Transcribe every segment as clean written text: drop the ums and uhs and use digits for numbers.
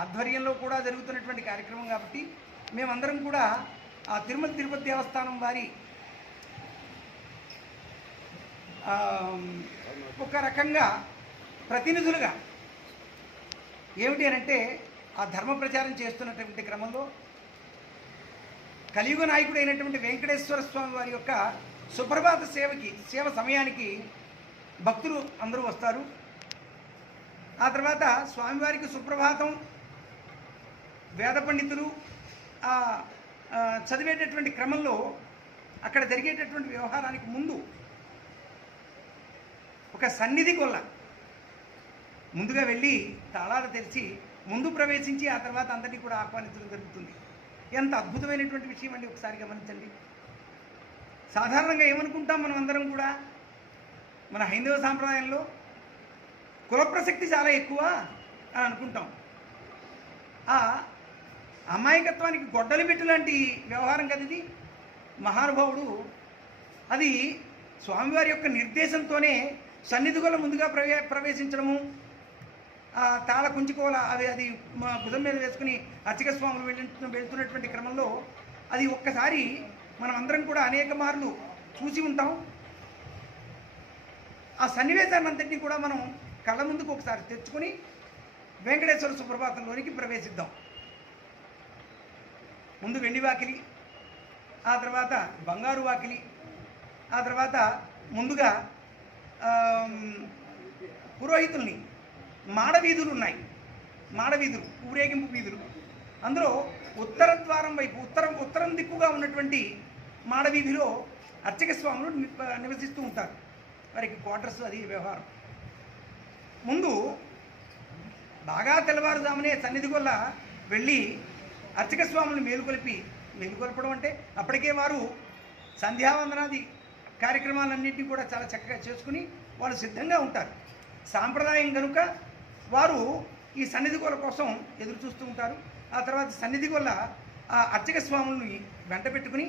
ఆధ్వర్యంలో కూడా జరుగుతున్నటువంటి కార్యక్రమం కాబట్టి మేమందరం కూడా ఆ తిరుమల తిరుపతి దేవస్థానం వారి ఒక రకంగా ప్రతినిధులుగా ఏమిటి అంటే ఆ ధర్మ ప్రచారం చేస్తున్నటువంటి క్రమంలో కలియుగ నాయకుడైనటువంటి వెంకటేశ్వర స్వామి వారి యొక్క సుప్రభాత సేవ సమయానికి భక్తులు అందరూ వస్తారు. ఆ తర్వాత స్వామివారికి సుప్రభాతం వేద పండితులు చదివేటటువంటి క్రమంలో అక్కడ జరిగేటటువంటి వ్యవహారానికి ముందు ఒక సన్నిధి కొల్ల ముందుగా వెళ్ళి తాళాలు తెరిచి ముందు ప్రవేశించి ఆ తర్వాత అందరినీ కూడా ఆహ్వానించడం జరుగుతుంది. ఎంత అద్భుతమైనటువంటి విషయం అండి, ఒకసారి గమనించండి. సాధారణంగా ఏమనుకుంటాం మనం అందరం కూడా, మన హైందవ సాంప్రదాయంలో కుల ప్రసక్తి చాలా ఎక్కువ అని అనుకుంటాం. ఆ అమాయకత్వానికి గొడ్డలి పెట్టు లాంటి వ్యవహారం కదా ఇది. మహానుభావుడు అది స్వామివారి యొక్క నిర్దేశంతోనే సన్నిధిగోల ముందుగా ప్రవేశించడము, తాళ కుంచుకోవాల అది భుజం మీద వేసుకుని అర్చక స్వాములు వెళ్తున్నటువంటి క్రమంలో అది ఒక్కసారి మనం అందరం కూడా అనేక మార్లు చూసి ఉంటాం. ఆ సన్నివేశాన్ని అంతటినీ కూడా మనం కళ్ళ ముందుకు ఒకసారి తెచ్చుకొని వెంకటేశ్వర సుప్రభాతంలోనికి ప్రవేశిద్దాం. ముందు వెండి వాకిలి, ఆ తర్వాత బంగారు వాకిలి, ఆ తర్వాత ముందుగా పురోహితుల్ని మాడవీధులు ఉన్నాయి. మాడవీధులు, ఊరేగింపు వీధులు. అందులో ఉత్తర ద్వారం వైపు ఉత్తరం దిక్కుగా ఉన్నటువంటి మాడవీధిలో అర్చక స్వాములు నివసిస్తూ ఉంటారు. వారికి క్వార్టర్స్, అది వ్యవహారం. ముందు బాగా తెల్లవారుజామునే సన్నిధి వల్ల వెళ్ళి అర్చక స్వాములను మేలుకొల్పడం అంటే అప్పటికే వారు సంధ్యావందనాది కార్యక్రమాలన్నింటినీ కూడా చాలా చక్కగా చేసుకుని వాళ్ళు సిద్ధంగా ఉంటారు. సాంప్రదాయం కనుక వారు ఈ సన్నిధి గోల కోసం ఎదురు చూస్తూ ఉంటారు. ఆ తర్వాత సన్నిధి గోల ఆ అర్చక స్వాములను వెంట పెట్టుకుని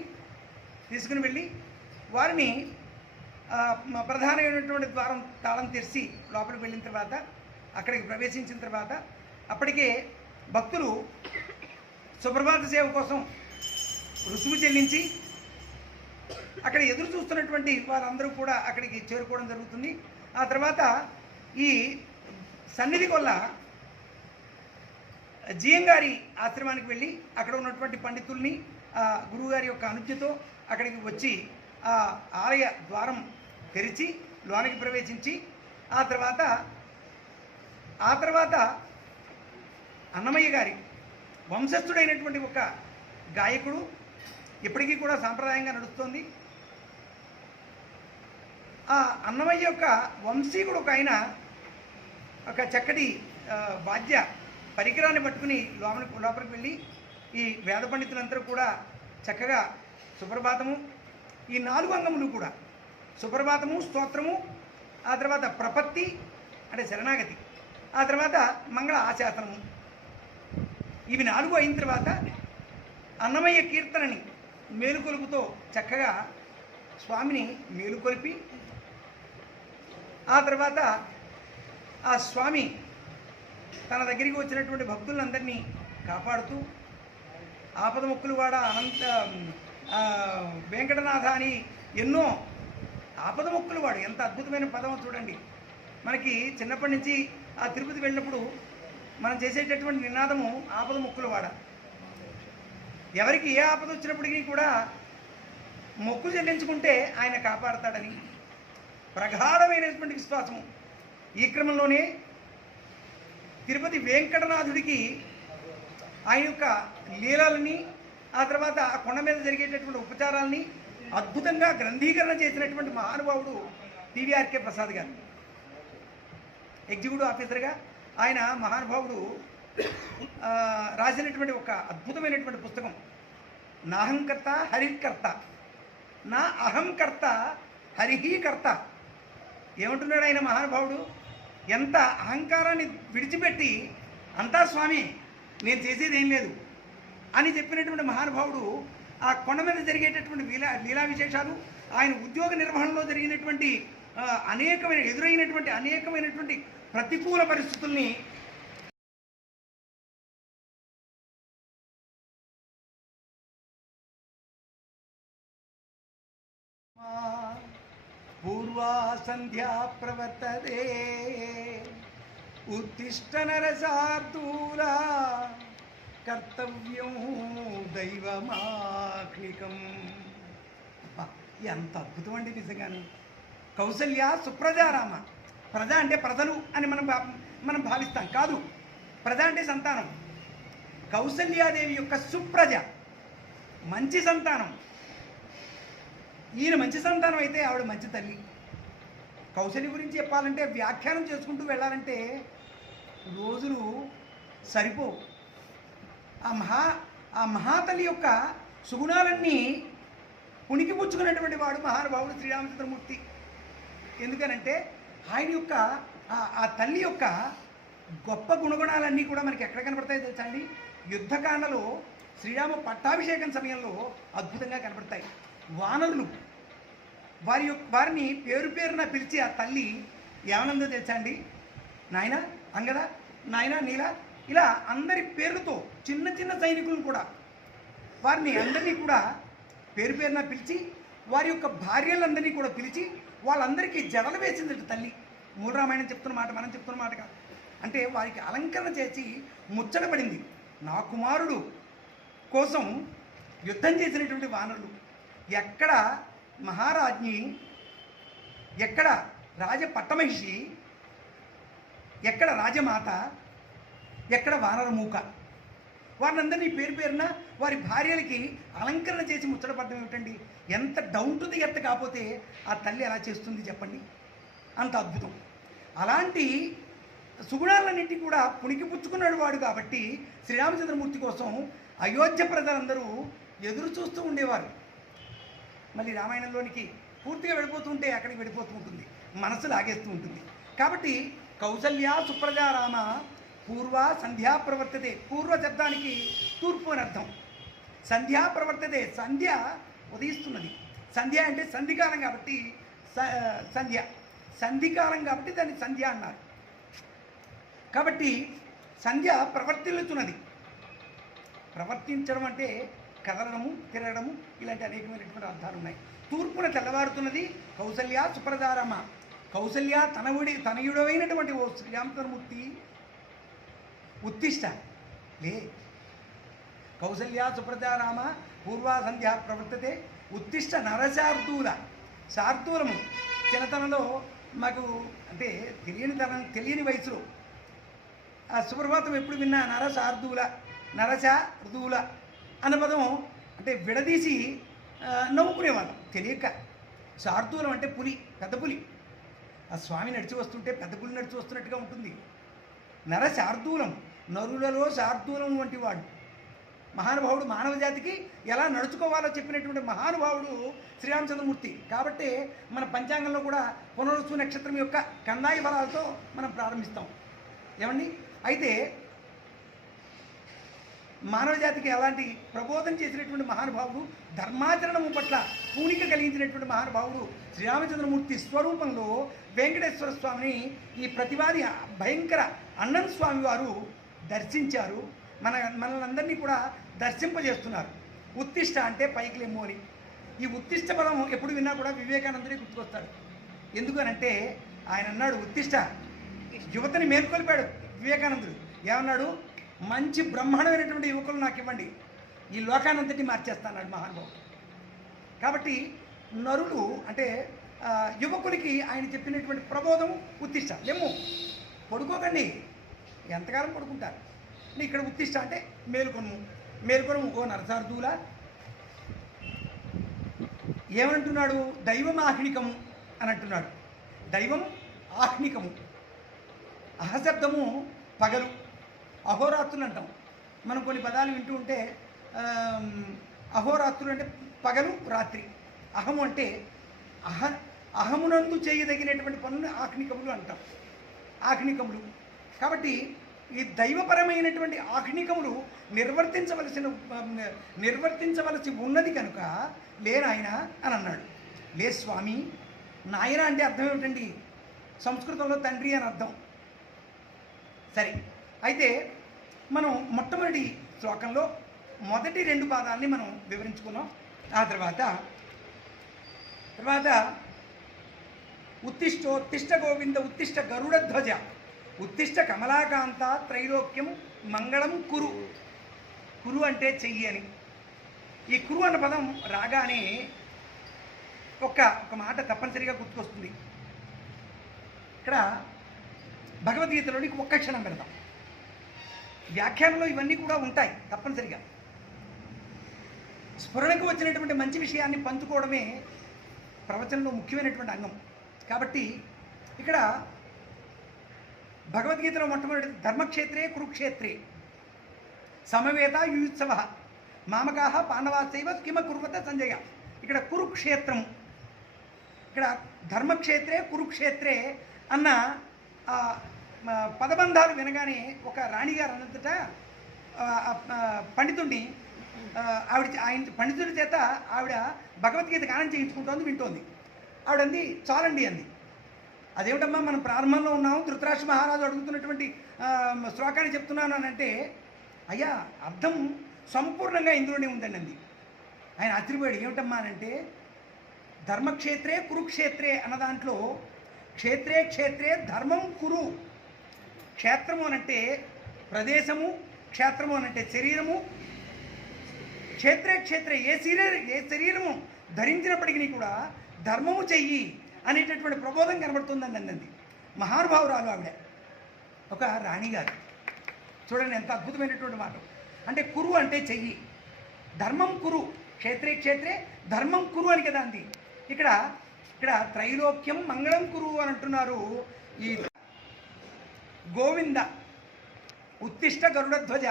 తీసుకుని వెళ్ళి వారిని ప్రధానమైనటువంటి ద్వారం తాళం తెరిచి లోపలికి వెళ్ళిన తర్వాత అక్కడికి ప్రవేశించిన తర్వాత అప్పటికే భక్తులు సుప్రభాత సేవ కోసం రుసుము చెల్లించి అక్కడ ఎదురు చూస్తున్నటువంటి వారందరూ కూడా అక్కడికి చేరుకోవడం జరుగుతుంది. ఆ తర్వాత ఈ సన్నిధి వల్ల జిఎం గారి ఆశ్రమానికి వెళ్ళి అక్కడ ఉన్నటువంటి పండితుల్ని గురువుగారి యొక్క అనుజ్ఞతో అక్కడికి వచ్చి ఆ ఆలయ ద్వారం తెరిచి లోనికి ప్రవేశించి ఆ తర్వాత అన్నమయ్య గారి వంశస్థుడైనటువంటి ఒక గాయకుడు ఇప్పటికీ కూడా సాంప్రదాయంగా నడుస్తోంది. ఆ అన్నమయ్య యొక్క వంశీకుడు ఒక ఆయన ఒక చక్కటి వాద్య పరికరాన్ని పట్టుకుని లోపలికి వెళ్ళి ఈ వేద పండితులందరూ కూడా చక్కగా సుప్రభాతము, ఈ 4 అంగములు కూడా సుప్రభాతము, స్తోత్రము, ఆ తర్వాత ప్రపత్తి అంటే శరణాగతి, ఆ తర్వాత మంగళ ఆశాసనము, ఇవి 4 అయిన తర్వాత అన్నమయ్య కీర్తనని మేలుకొలుపుతో చక్కగా స్వామిని మేలుకొలిపి ఆ తర్వాత ఆ స్వామి తన దగ్గరికి వచ్చినటువంటి భక్తులందరినీ కాపాడుతూ ఆపద మొక్కులు వాడ అనంత వెంకటనాథ అని ఎన్నో ఆపద మొక్కులు వాడు. ఎంత అద్భుతమైన పదం చూడండి. మనకి చిన్నప్పటి నుంచి ఆ తిరుపతి వెళ్ళినప్పుడు మనం చేసేటటువంటి నినాదము ఆపద మొక్కులు వాడ. ఎవరికి ఏ ఆపద వచ్చినప్పటికీ కూడా మొక్కు చెల్లించుకుంటే ఆయన కాపాడతాడని ప్రగాఢమైనటువంటి విశ్వాసము. ఈ క్రమంలోనే తిరుపతి వెంకటనాథుడికి ఆయన యొక్క లీలలని ఆ తర్వాత ఆ కొండ మీద జరిగేటటువంటి ఉపచారాలని అద్భుతంగా గ్రంథీకరణ చేసినటువంటి మహానుభావుడు టీవీఆర్కే ప్రసాద్ గారు. ఎగ్జిక్యూటివ్ ఆఫీసర్గా ఆయన మహానుభావుడు రాసినటువంటి ఒక అద్భుతమైనటువంటి పుస్తకం నాహంకర్త హరికర్త, నా అహంకర్త హరిహీకర్త. ఏమంటున్నాడు ఆయన మహానుభావుడు? ఎంత అహంకారాన్ని విడిచిపెట్టి అంతా స్వామి, నేను చేసేది ఏం లేదు అని చెప్పినటువంటి మహానుభావుడు ఆ కొండ మీద జరిగేటటువంటి లీలా విశేషాలు, ఆయన ఉద్యోగ నిర్వహణలో జరిగినటువంటి ఎదురైనటువంటి అనేకమైనటువంటి ప్రతికూల పరిస్థితుల్ని సంధ్యా ప్రవర్తతే ఉత్తిష్ట నరశార్దూల కర్తవ్యం దైవమాహ్నికం. ఎంత అద్భుతం అండి నిజంగాను. కౌసల్య సుప్రజారామ. ప్రజ అంటే ప్రజలు అని మనం భావిస్తాం. కాదు, ప్రజ అంటే సంతానం. కౌసల్యాదేవి యొక్క సుప్రజ, మంచి సంతానం. ఈయన మంచి సంతానం అయితే ఆవిడ మంచి తల్లి. కౌసల్య గురించి చెప్పాలంటే వ్యాఖ్యానం చేసుకుంటూ వెళ్ళాలంటే రోజులు సరిపోవు. ఆ మహాతల్లి యొక్క సుగుణాలన్నీ పుణికిపుచ్చుకున్నటువంటి వాడు మహానుభావుడు శ్రీరామచంద్రమూర్తి. ఎందుకనంటే ఆయన యొక్క ఆ తల్లి యొక్క గొప్ప గుణగుణాలన్నీ కూడా మనకి ఎక్కడ కనపడతాయి తెలుసా అండి? యుద్ధకాండలో శ్రీరామ పట్టాభిషేకం సమయంలో అద్భుతంగా కనపడతాయి. వానరులు వారిని పేరు పేరున పిలిచి ఆ తల్లి ఏమనందో తెలుసా అండి? నాయన అంగద, నాయన నీల, ఇలా అందరి పేర్లతో చిన్న చిన్న సైనికులను కూడా వారిని అందరినీ కూడా పేరు పేరున పిలిచి వారి యొక్క భార్యలందరినీ కూడా పిలిచి వాళ్ళందరికీ జడలు వేసిందట తల్లి. మూల రామాయణం చెప్తున్న మాట, మనం చెప్తున్న మాట కాదు. అంటే వారికి అలంకరణ చేసి ముచ్చటపడింది. నా కుమారుడు కోసం యుద్ధం చేసినటువంటి వానరులు, ఎక్కడ మహారాజ్ఞి, ఎక్కడ రాజ పట్టమహిషి, ఎక్కడ రాజమాత, ఎక్కడ వానరమూక, వారినందరినీ పేరు పేరున వారి భార్యలకి అలంకరణ చేసి ముచ్చటపడడం ఏమిటండి? ఎంత డౌన్ టు ది ఎర్త్ కాకపోతే ఆ తల్లి ఎలా చేస్తుంది చెప్పండి? అంత అద్భుతం. అలాంటి సుగుణాలన్నింటి కూడా పుణికిపుచ్చుకున్నాడు వాడు కాబట్టి శ్రీరామచంద్రమూర్తి కోసం అయోధ్య ప్రజలందరూ ఎదురు చూస్తూ ఉండేవారు. మళ్ళీ రామాయణంలోనికి పూర్తిగా వెళ్ళిపోతుంటే అక్కడికి వెళ్ళిపోతూ ఉంటుంది, మనసు లాగేస్తూ ఉంటుంది. కాబట్టి కౌసల్య సుప్రజారామ పూర్వ సంధ్యా ప్రవర్తతే. పూర్వ శబ్దానికి తూర్పు అని అర్థం. సంధ్యా ప్రవర్తతే, సంధ్య ఉదయిస్తున్నది. సంధ్య అంటే సంధికాలం కాబట్టి సంధ్య, సంధికాలం కాబట్టి దాన్ని సంధ్య అన్నారు. కాబట్టి సంధ్య ప్రవర్తిల్లుతున్నది. ప్రవర్తించడం అంటే కదలడము, తిరగడము, ఇలాంటి అనేకమైనటువంటి అర్థాలు ఉన్నాయి. తూర్పున తెల్లవారుతున్నది కౌసల్య సుప్రజారామ. కౌసల్య తనయుడైనటువంటి ఓ శ్రీరామచంద్రమూర్తి ఉత్తిష్ట లే. కౌసల్య సుప్రజారామ పూర్వ సంధ్యా ప్రవర్తతే ఉత్తిష్ట నరశార్దూల. శార్దూలము చిన్నతనంలో మాకు అంటే తెలియని వయసులో ఆ సుప్రభాతం ఎప్పుడు విన్నా నరశార్దూల, నరశార్దూల అన్న పదం అంటే విడదీసి నవ్వుకునేవాళ్ళం తెలియక. శార్దూలం అంటే పులి, పెద్ద పులి. ఆ స్వామి నడిచి వస్తుంటే పెద్ద పులి నడిచి వస్తున్నట్టుగా ఉంటుంది. నరశార్దూలం, నరులలో శార్దూలం వంటి వాడు మహానుభావుడు. మానవ జాతికి ఎలా నడుచుకోవాలో చెప్పినటువంటి మహానుభావుడు శ్రీరామచంద్రమూర్తి. కాబట్టి మన పంచాంగంలో కూడా పునరుసు నక్షత్రం యొక్క కందాయి బలాలతో మనం ప్రారంభిస్తాం. ఏమండి? అయితే మానవ జాతికి ఎలాంటి ప్రబోధం చేసినటువంటి మహానుభావుడు, ధర్మాచరణము పట్ల పూనిక కలిగించినటువంటి మహానుభావుడు శ్రీరామచంద్రమూర్తి స్వరూపంలో వెంకటేశ్వర స్వామిని ఈ ప్రతివాది భయంకర అన్నం స్వామి వారు దర్శించారు. మనల్ని అందరినీ కూడా దర్శింపజేస్తున్నారు. ఉత్తిష్ట అంటే పైకి లెమ్ము అని. ఈ ఉత్తిష్ట పదం ఎప్పుడు విన్నా కూడా వివేకానందుడే గుర్తుకొస్తాడు. ఎందుకనంటే ఆయన అన్నాడు ఉత్తిష్ట, యువతని మేల్కొల్పాడు వివేకానందుడు. ఏమన్నాడు? మంచి బ్రహ్మాండమైనటువంటి యువకులు నాకు ఇవ్వండి, ఈ లోకానంతటి మార్చేస్తాడు మహానుభావుడు. కాబట్టి నరులు అంటే యువకులకి ఆయన చెప్పినటువంటి ప్రబోధము ఉత్తిష్ట. లెమ్ము, పడుకోకండి, ఎంతకాలం పడుకుంటారు? ఇక్కడ ఉత్తిష్ట అంటే మేలుకొను, మేలుకొను ఓ నరసార్దూల. ఏమంటున్నాడు? దైవం ఆహ్నికము అని అంటున్నాడు. దైవం ఆహ్నికము. అహశబ్దము పగలు, అహోరాత్రులు అంటాం. మనం కొన్ని పదాలు వింటూ ఉంటే అహోరాత్రులు అంటే పగలు రాత్రి. అహము అంటే అహమునందు చేయదగినటువంటి పనులు ఆహ్నికములు అంటాం. ఆహ్నికములు కాబట్టి ఈ దైవపరమైనటువంటి ఆహ్నికములు నిర్వర్తించవలసి ఉన్నది కనుక లే నాయన అని అన్నాడు. లే స్వామి. నాయన అంటే అర్థం ఏమిటండి? సంస్కృతంలో తండ్రి అని అర్థం. సరే, అయితే మనం మొట్టమొదటి శ్లోకంలో మొదటి 2 పాదాలని మనం వివరించుకున్నాం. ఆ తర్వాత ఉత్తిష్టోత్తిష్ట గోవింద ఉత్తిష్ట గరుడధ్వజ ఉత్తిష్ట కమలాకాంత త్రైలోక్యం మంగళం కురు. కురు అంటే చెయ్యి అని. ఈ కురు అన్న పదం రాగానే ఒక మాట తప్పనిసరిగా గుర్తుకొస్తుంది. ఇక్కడ భగవద్గీతలోని ఒక్క క్షణం పెడతాం. వ్యాఖ్యానంలో ఇవన్నీ కూడా ఉంటాయి తప్పనిసరిగా. స్ఫురణకు వచ్చినటువంటి మంచి విషయాన్ని పంచుకోవడమే ప్రవచనంలో ముఖ్యమైనటువంటి అంగం. కాబట్టి ఇక్కడ భగవద్గీతలో మొట్టమొదటి ధర్మక్షేత్రే కురుక్షేత్రే సమవేత యుయుత్సవ మామకాహ పాండవాచైవ కిమ కుర్వత సంజయ. ఇక్కడ కురుక్షేత్రము, ఇక్కడ ధర్మక్షేత్రే కురుక్షేత్రే అన్న పదబంధాలు వినగానే ఒక రాణిగారు అన్నంతట పండితుడిని ఆయన పండితుడి చేత ఆవిడ భగవద్గీత గానం చేయించుకుంటోంది, వింటోంది. ఆవిడంది చాలండి అంది. అదేమిటమ్మా మనం ప్రారంభంలో ఉన్నాము, ధృతరాష్ట్ర మహారాజు అడుగుతున్నటువంటి శ్లోకాన్ని చెప్తున్నాను అని అంటే, అయ్యా అర్థం సంపూర్ణంగా ఇందులోనే ఉందండి అంది. ఆయన ఆశ్చర్యపోయాడు. ఏమిటమ్మా అని అంటే, ధర్మక్షేత్రే కురుక్షేత్రే అన్న దాంట్లో క్షేత్రే క్షేత్రే ధర్మం కురు. క్షేత్రము అనంటే ప్రదేశము, క్షేత్రము అనంటే శరీరము. క్షేత్రే క్షేత్రే ఏ శరీరము ధరించినప్పటికీ కూడా ధర్మము చెయ్యి అనేటటువంటి ప్రబోధం కనబడుతుందండి అన్నది. మహానుభావురాలు ఆవిడ, ఒక రాణిగారు. చూడండి ఎంత అద్భుతమైనటువంటి మాట. అంటే కురు అంటే చెయ్యి, ధర్మం కురు, క్షేత్రే క్షేత్రే ధర్మం కురు అని కదా అంది. ఇక్కడ త్రైలోక్యం మంగళం కురు అని అంటున్నారు. ఈ గోవింద ఉత్తిష్ట గరుడధ్వజ,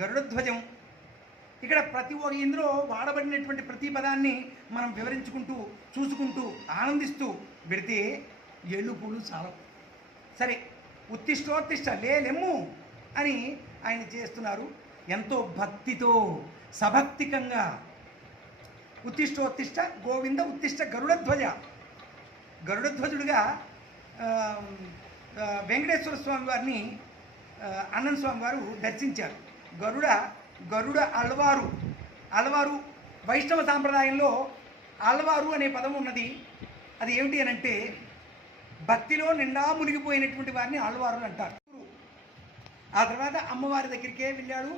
గరుడధ్వజం. ఇక్కడ ఇందులో వాడబడినటువంటి ప్రతి పదాన్ని మనం వివరించుకుంటూ చూసుకుంటూ ఆనందిస్తూ పెడితే ఏళ్ళు పూలు చాలవు. సరే, ఉత్తిష్టోత్తిష్ట లేలెమ్ము అని ఆయన చేస్తున్నారు. ఎంతో భక్తితో సభక్తికంగా ఉత్తిష్టోత్తిష్ట గోవింద ఉత్తిష్ట గరుడధ్వజ. గరుడధ్వజుడిగా వెంకటేశ్వర స్వామి వారిని అన్నన్ స్వామి వారు దర్శించారు. గరుడ అల్వారు వైష్ణవ సాంప్రదాయంలో అల్వారు అనే పదం ఉన్నది. అది ఏమిటి అని అంటే, భక్తిలో నిండా మునిగిపోయినటువంటి వారిని ఆళ్వారులు అంటారు. ఆ తర్వాత అమ్మవారి దగ్గరికే వెళ్ళాడు.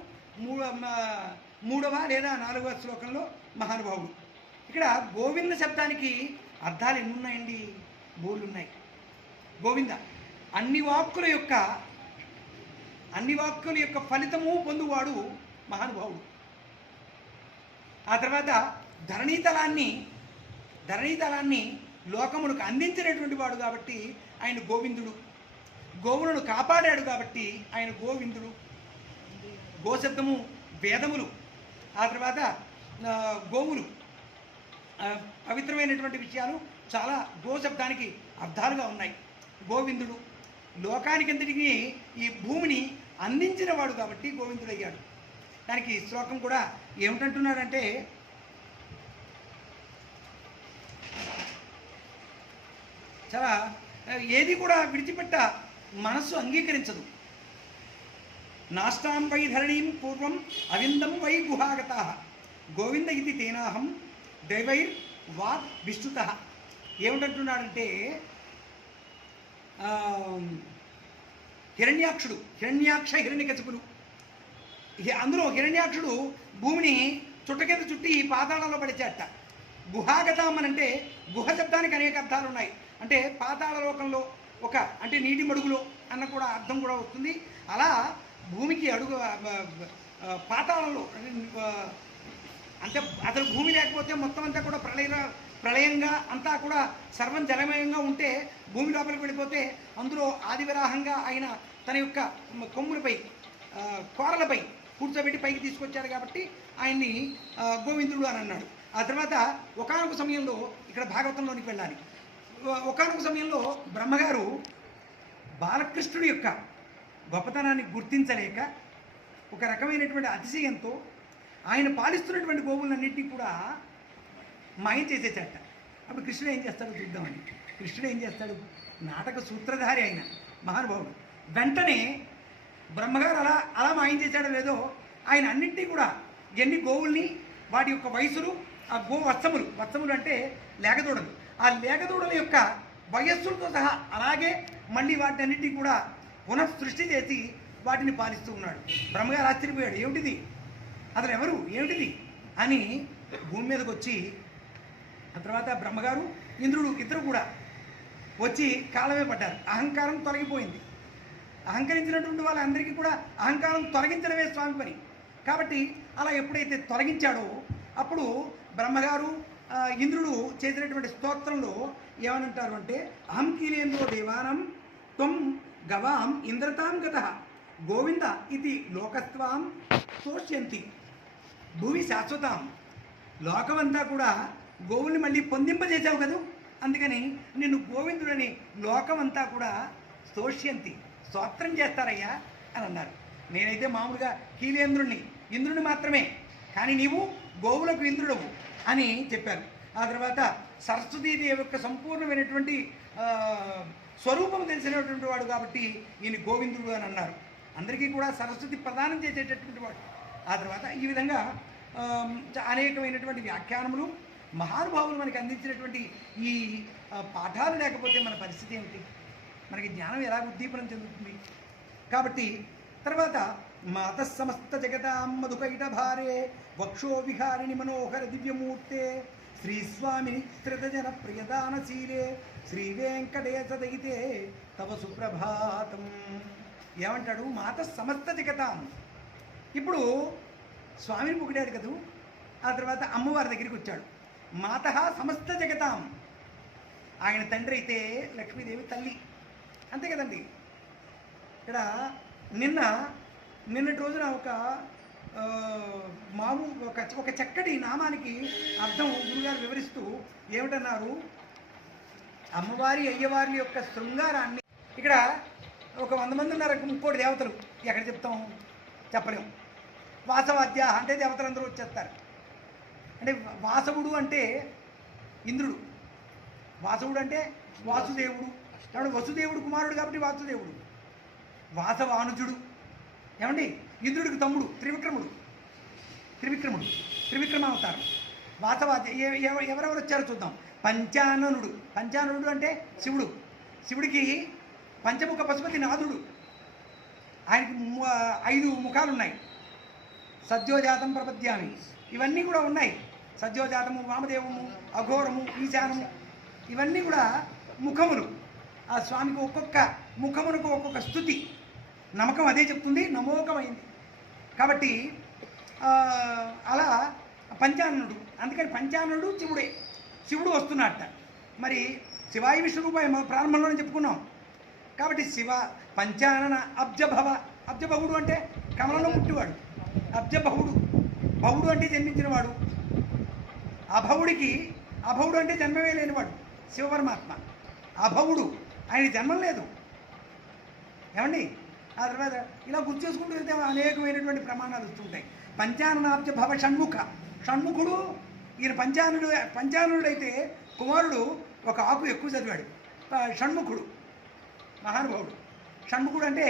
మూడవ లేదా 4వ శ్లోకంలో మహానుభావుడు. ఇక్కడ గోవింద శబ్దానికి అర్థాలు ఎన్ని ఉన్నాయండి? బోర్లు ఉన్నాయి. గోవింద అన్ని వాక్కుల యొక్క ఫలితము పొందువాడు మహానుభావుడు. ఆ తర్వాత ధరణీతలాన్ని లోకములకు అందించినటువంటి వాడు కాబట్టి ఆయన గోవిందుడు. గోవులను కాపాడాడు కాబట్టి ఆయన గోవిందుడు. గోశబ్దము వేదములు, ఆ తర్వాత గోవులు, పవిత్రమైనటువంటి విషయాలు చాలా గోశబ్దానికి అర్థాలుగా ఉన్నాయి. గోవిందుడు లోకానికంతటికి ఈ భూమిని అందించిన వాడు కాబట్టి గోవిందుడయ్యాడు. దానికి శ్లోకం కూడా ఏమిటంటున్నాడంటే, చాలా ఏది కూడా విడిచిపెట్ట మనస్సు అంగీకరించదు. నాష్టాం వై ధరణీం పూర్వం అవిందం వై గుహాగత గోవింద ఇది తేనాహం దైవైర్ వాగ్ విష్ణుత. ఏమిటంటున్నాడంటే, హిరణ్యాక్ష హిరణ్యకశిపులు, అందులో హిరణ్యాక్షుడు భూమిని చుట్టకింద చుట్టి పాతాళంలో పడిచేట. గుహాగతం అనంటే గుహ శబ్దానికి అనేక అర్థాలు ఉన్నాయి. అంటే పాతాళ లోకంలో అంటే నీటి మడుగులో అన్న కూడా అర్థం కూడా వస్తుంది. అలా భూమికి అడుగు పాతాళంలో అంటే అసలు భూమి లేకపోతే మొత్తం అంతా కూడా ప్రళయంగా అంతా కూడా సర్వం జలమయంగా ఉంటే, భూమి లోపలికి వెళ్ళిపోతే అందులో ఆదివిరాహంగా ఆయన తన యొక్క కొమ్ములపై కోరలపై కూర్చోబెట్టి పైకి తీసుకొచ్చాడు కాబట్టి ఆయన్ని గోవిందుడు అని అన్నాడు. ఆ తర్వాత ఒకానొక సమయంలో ఇక్కడ భాగవతంలోనికి వెళ్ళాలి. ఒకానొక సమయంలో బ్రహ్మగారు బాలకృష్ణుడి యొక్క గొప్పతనాన్ని గుర్తించలేక ఒక రకమైనటువంటి అతిశయంతో ఆయన పాలిస్తున్నటువంటి గోవులన్నింటినీ కూడా మాయం చేసేసాట. అప్పుడు కృష్ణుడు ఏం చేస్తాడో చూద్దామని. కృష్ణుడు ఏం చేస్తాడు? నాటక సూత్రధారి అయిన మహానుభావుడు. వెంటనే బ్రహ్మగారు అలా మాయం చేశాడో లేదో, ఆయన అన్నింటినీ కూడా ఎన్ని గోవుల్ని, వాటి యొక్క వయసులు, ఆ గో వత్సములు అంటే లేగదూడలు, ఆ లేగదూడల యొక్క వయస్సులతో సహా అలాగే మళ్ళీ వాటన్నిటినీ కూడా పునఃసృష్టి చేసి వాటిని పాలిస్తూ ఉన్నాడు. బ్రహ్మగారు ఆశ్చర్యపోయాడు, ఏమిటిది, అతను ఎవరు, ఏమిటిది అని భూమి మీదకి వచ్చి ఆ తర్వాత బ్రహ్మగారు ఇంద్రుడు ఇద్దరు కూడా వచ్చి కాలమే పడ్డారు. అహంకారం తొలగిపోయింది. అహంకరించినటువంటి వాళ్ళందరికీ కూడా అహంకారం తొలగించడమే స్వామి పని. కాబట్టి అలా ఎప్పుడైతే తొలగించాడో అప్పుడు బ్రహ్మగారు ఇంద్రుడు చేసినటువంటి స్తోత్రంలో ఏమనంటారు అంటే, అహం కీలేంద్రో దేవానం త్వం గవాం ఇంద్రతాం గతః గోవింద ఇది లోకస్వాం శోష్యంతి భూమి శాశ్వతం. లోకమంతా కూడా గోవుల్ని మళ్ళీ పొందింపజేసావు కదా, అందుకని నిన్ను గోవిందుడని లోకమంతా కూడా శోష్యంతి స్తోత్రం చేస్తారయ్యా అని అన్నారు. నేనైతే మామూలుగా కీలేంద్రుణ్ణి, ఇంద్రుని మాత్రమే, కానీ నీవు గోవులకు ఇంద్రుడవు అని చెప్పారు. ఆ తర్వాత సరస్వతీదేవి యొక్క సంపూర్ణమైనటువంటి స్వరూపం తెలిసినటువంటి వాడు కాబట్టి ఈయన గోవిందుడు అని అన్నారు. అందరికీ కూడా సరస్వతి ప్రదానం చేసేటటువంటి వాడు. ఆ తర్వాత ఈ విధంగా అనేకమైనటువంటి వ్యాఖ్యానములు మహానుభావులు మనకి అందించినటువంటి ఈ పాఠాలు లేకపోతే మన పరిస్థితి ఏమిటి, మనకి జ్ఞానం ఎలా ఉద్దీపనం చెందుతుంది. కాబట్టి తర్వాత మాత సమస్త జగతాం మధుకైట భారే వక్షో విహారిణి మనోహర దివ్యమూర్తే శ్రీస్వామిని త్రితజన ప్రియదానశీలే శ్రీ వెంకటేశ దయితే తవ సుప్రభాతం. ఏమంటాడు, మాత సమస్త జగతాం. ఇప్పుడు స్వామిని పొగిడాడు కదూ, ఆ తర్వాత అమ్మవారి దగ్గరికి వచ్చాడు. మాత సమస్త జగతాం, ఆయన తండ్రి అయితే లక్ష్మీదేవి తల్లి, అంతే కదండి. ఇక్కడ నిన్నటి రోజున ఒక చక్కటి నామానికి అర్థం గురుగారు వివరిస్తూ ఏమిటన్నారు, అమ్మవారి అయ్యవారి యొక్క శృంగారాన్ని. ఇక్కడ ఒక 100 మంది ఉన్నారు, 30 దేవతలు, ఎక్కడ చెప్తాం, చెప్పలేము. వాసవాద్య అంటే దేవతలందరూ వచ్చేస్తారు. అంటే వాసవుడు అంటే ఇంద్రుడు, వాసవుడు అంటే వాసుదేవుడు, కాబట్టి వసుదేవుడు కుమారుడు కాబట్టి వాసుదేవుడు. వాసవానుజుడు ఏమండి, ఇంద్రుడికి తమ్ముడు త్రివిక్రమావతారం. వాసవాద్య ఎవరెవరు వచ్చారో చూద్దాం. పంచాననుడు అంటే శివుడికి పంచముఖ పశుపతి నాథుడు, ఆయనకి 5 ముఖాలు ఉన్నాయి. సద్యోజాతం ప్రపద్యామి, ఇవన్నీ కూడా ఉన్నాయి. సద్యోజాతము, వామదేవము, అఘోరము, ఈశానము, ఇవన్నీ కూడా ముఖములు. ఆ స్వామికి ఒక్కొక్క ముఖమునకు ఒక్కొక్క స్తుతి, నమ్మకం అదే చెప్తుంది, నమోకమైంది. కాబట్టి అలా పంచాననుడు, అందుకని పంచాననుడు శివుడు వస్తున్నట్ట. మరి శివాయి విష్ణురూపాయ ప్రారంభంలోనే చెప్పుకున్నాం. కాబట్టి శివ పంచానన అబ్జభవుడు అంటే కమలంలో పుట్టివాడు, భవుడు అంటే జన్మించినవాడు. అభవుడు అంటే జన్మమే లేనివాడు శివపరమాత్మ. అభవుడు, ఆయన జన్మం లేదు ఏమండి. ఆ తర్వాత ఇలా గుర్తు చేసుకుంటూ వెళ్తే అనేకమైనటువంటి ప్రమాణాలు వస్తుంటాయి. పంచాననాబ్జ భవ షణ్ముఖుడు, ఈయన పంచాననుడు అయితే కుమారుడు ఒక ఆకు ఎక్కువ చదివాడు. షణ్ముఖుడు మహానుభావుడు. షణ్ముఖుడు అంటే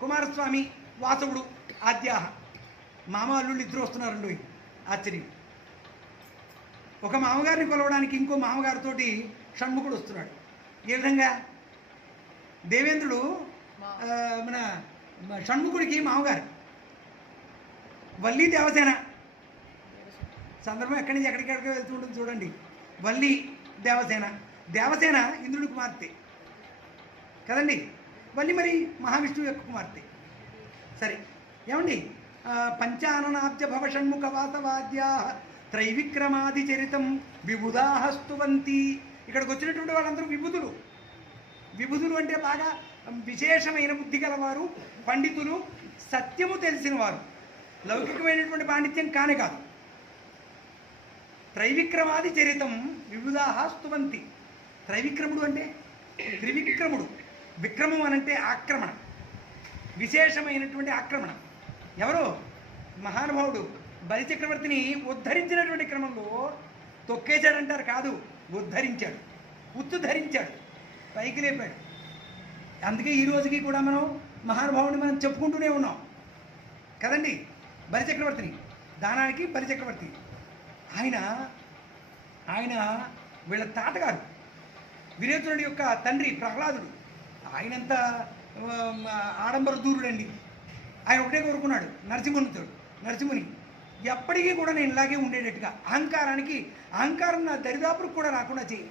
కుమారస్వామి వాసవుడు, ఆద్యాహ. మామ అల్లుళ్ళు ఇద్దరు వస్తున్నారండి, ఆశ్చర్యం. ఒక మామగారిని కొలవడానికి ఇంకో మామగారితోటి షణ్ముఖుడు వస్తున్నాడు. ఏ విధంగా దేవేంద్రుడు మన షణ్ముఖుడికి మామగారు. వల్లి దేవసేన సందర్భం ఎక్కడి నుంచి ఎక్కడికి వెళ్తుంటుంది చూడండి. వల్లి దేవసేన ఇంద్రుడి కుమార్తె కదండి. వల్లి మరి మహావిష్ణువు యొక్క కుమార్తె. సరే ఏమండి, పంచాననాబ్జ భవ షణ్ముఖ వాసవాద్యా త్రైవిక్రమాది చరితం విబుధాః స్తువంతి. ఇక్కడికి వచ్చినటువంటి వాళ్ళందరూ విబుధులు అంటే బాగా విశేషమైన బుద్ధి గలవారు, పండితులు, సత్యము తెలిసిన వారు. లౌకికమైనటువంటి పాండిత్యం కానే కాదు. త్రైవిక్రమాది చరితం విబుధాః స్తువంతి. త్రైవిక్రముడు అంటే త్రివిక్రముడు. విక్రమం అనంటే ఆక్రమణ, విశేషమైనటువంటి ఆక్రమణ. ఎవరో మహానుభావుడు బలిచక్రవర్తిని ఉద్ధరించినటువంటి క్రమంలో తొక్కేశాడంటారు కాదు, ఉద్ధరించాడు, ధరించాడు, పైకి లేపాడు. అందుకే ఈ రోజుకి కూడా మనం మహానుభావుని మనం చెప్పుకుంటూనే ఉన్నాం కదండి. బలిచక్రవర్తిని, దానానికి బలిచక్రవర్తి. ఆయన వీళ్ళ తాతగారు విరేచనుడి యొక్క తండ్రి ప్రహ్లాదుడు ఆయనంత ఆడంబర దూరుడండి. ఆయన ఒకటే కోరుకున్నాడు, నరసింహుని ఎప్పటికీ కూడా నేను ఇలాగే ఉండేటట్టుగా అహంకారం నా దరిదాపులకు కూడా రాకుండా చేయి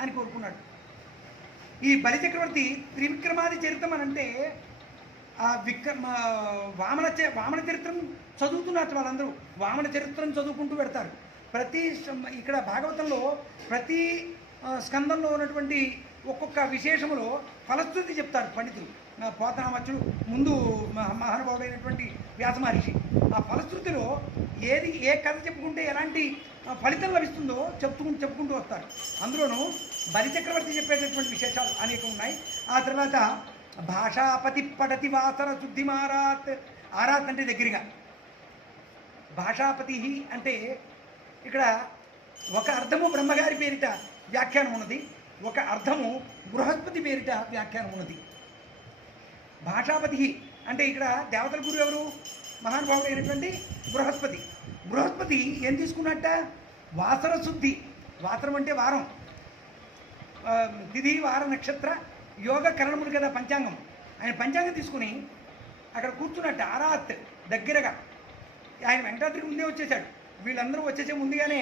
అని కోరుకున్నాడు. ఈ బలిచక్రవర్తి త్రివిక్రమాది చరిత్రం అని అంటే ఆ వామన చరిత్రం చదువుతున్నారు వాళ్ళందరూ. వామన చరిత్రం చదువుకుంటూ పెడతారు. ఇక్కడ భాగవతంలో ప్రతి స్కందంలో ఉన్నటువంటి ఒక్కొక్క విశేషములో ఫలశ్రుతి చెప్తారు పండితులు. పోతనామచ్చుడు ముందు మహానుభావుడైనటువంటి వ్యాస మహర్షి ఆ ఫలశ్రుతిలో ఏ కథ చెప్పుకుంటే ఎలాంటి ఫలితం లభిస్తుందో చెప్పుకుంటూ వస్తారు. అందులోనూ బలిచక్రవర్తి చెప్పేటటువంటి విశేషాలు అనేకం ఉన్నాయి. ఆ తర్వాత భాషాపతి పడతి వాసర శుద్ధి ఆరాత్ అంటే దగ్గరగా. భాషాపతి అంటే ఇక్కడ ఒక అర్థము బ్రహ్మగారి పేరిట వ్యాఖ్యానం ఉన్నది, ఒక అర్థము బృహస్పతి పేరిట వ్యాఖ్యానం ఉన్నది. భాషాపతి అంటే ఇక్కడ దేవతల గురువు ఎవరు? మహానుభావుడు అయినటువంటి బృహస్పతి ఏం తీసుకున్నట్ట? వాసర శుద్ధి. వాసరం అంటే వారం, తిథి వార నక్షత్ర యోగ కరణములు కదా పంచాంగం. ఆయన పంచాంగం తీసుకుని అక్కడ కూర్చున్నట్టు ఆరాత్ దగ్గరగా. ఆయన వెంకటాద్రికి ముందే వచ్చేసాడు. వీళ్ళందరూ వచ్చేసే ముందుగానే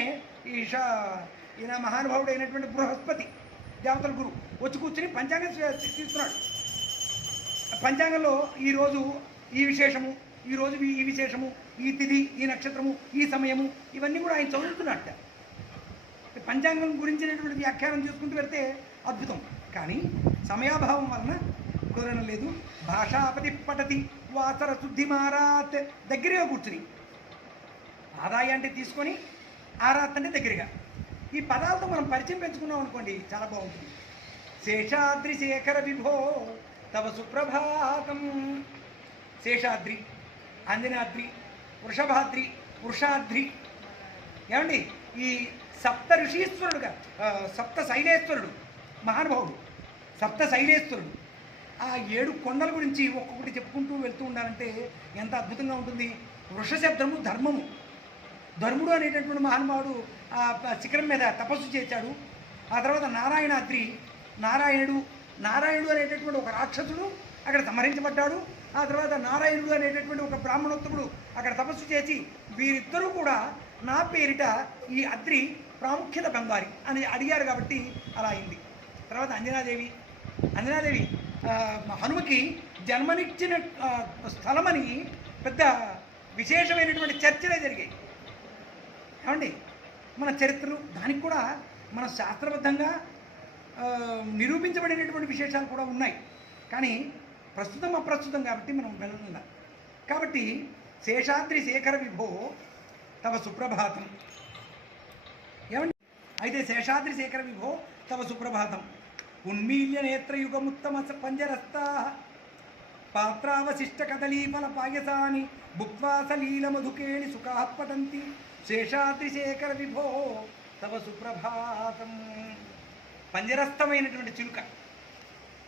ఈయన మహానుభావుడు అయినటువంటి బృహస్పతి దేవతల గురువు వచ్చి కూర్చుని పంచాంగం తీస్తున్నాడు. పంచాంగంలో ఈరోజు ఈ విశేషము, ఈరోజు ఈ విశేషము, ఈ తిథి, ఈ నక్షత్రము, ఈ సమయము, ఇవన్నీ కూడా ఆయన చదువుతున్నట్ట. పంచాంగం గురించినటువంటి వ్యాఖ్యానం చేసుకుంటూ పెడితే అద్భుతం. కానీ సమయాభావం వలన కుదరడం లేదు. భాషాపతి పటతి వాసర శుద్ధి మారాత్ దగ్గరగా కూర్చుని, ఆదాయ అంటే తీసుకొని, ఆరాత్ అంటే దగ్గరగా. ఈ పదాలతో మనం పరిచయం పెంచుకున్నాం అనుకోండి, చాలా బాగుంటుంది. శేషాద్రి శేఖర విభో తవ సుప్రభాతం. శేషాద్రి, అంజనాద్రి, వృషభాద్రి, వృషాద్రి, ఏమండి ఈ సప్త ఋషీశ్వరుడుగా, సప్త శైలేశ్వరుడు మహానుభావుడు, సప్త శైలేశ్వరుడు. ఆ 7 కొండల గురించి ఒక్కొక్కటి చెప్పుకుంటూ వెళ్తూ ఉండాలంటే ఎంత అద్భుతంగా ఉంటుంది. వృషశబ్దము ధర్మము. ధర్ముడు అనేటటువంటి మహానుభావుడు ఆ శిఖరం మీద తపస్సు చేశాడు. ఆ తర్వాత నారాయణాద్రి, నారాయణుడు అనేటటువంటి ఒక రాక్షసుడు అక్కడ సంహరించబడ్డాడు. ఆ తర్వాత నారాయణుడు అనేటటువంటి ఒక బ్రాహ్మణోత్తముడు అక్కడ తపస్సు చేసి, వీరిద్దరూ కూడా నా పేరిట ఈ అద్రి ప్రాముఖ్యత పొందాలి అని అడిగారు కాబట్టి అలా అయింది. తర్వాత అంజనాదేవి హనుమకి జన్మనిచ్చిన స్థలమని పెద్ద విశేషమైనటువంటి చర్చలే జరిగాయి. ఏమండి మన చరిత్రలు దానికి కూడా మన శాస్త్రబద్ధంగా నిరూపించబడినటువంటి విశేషాలు కూడా ఉన్నాయి. కానీ ప్రస్తుతం అప్రస్తుతం కాబట్టి మనం వెళ్ళనుందా. కాబట్టి శేషాద్రి శేఖర విభో తవ సుప్రభాతం. ఏమండి అయితే శేషాద్రి శేఖర విభో తవ సుప్రభాతం. ఉన్మీల్య నేత్రయుగముత్తమ పంజరస్థా పాత్రావశిష్ట కదలీఫల పాయసాని భుక్వా సలీల మధుకేళి సుఖా పఠంతి శేషాద్రి శేఖర విభో తవ సుప్రభాతం. పంజరస్థమైనటువంటి చిలుక,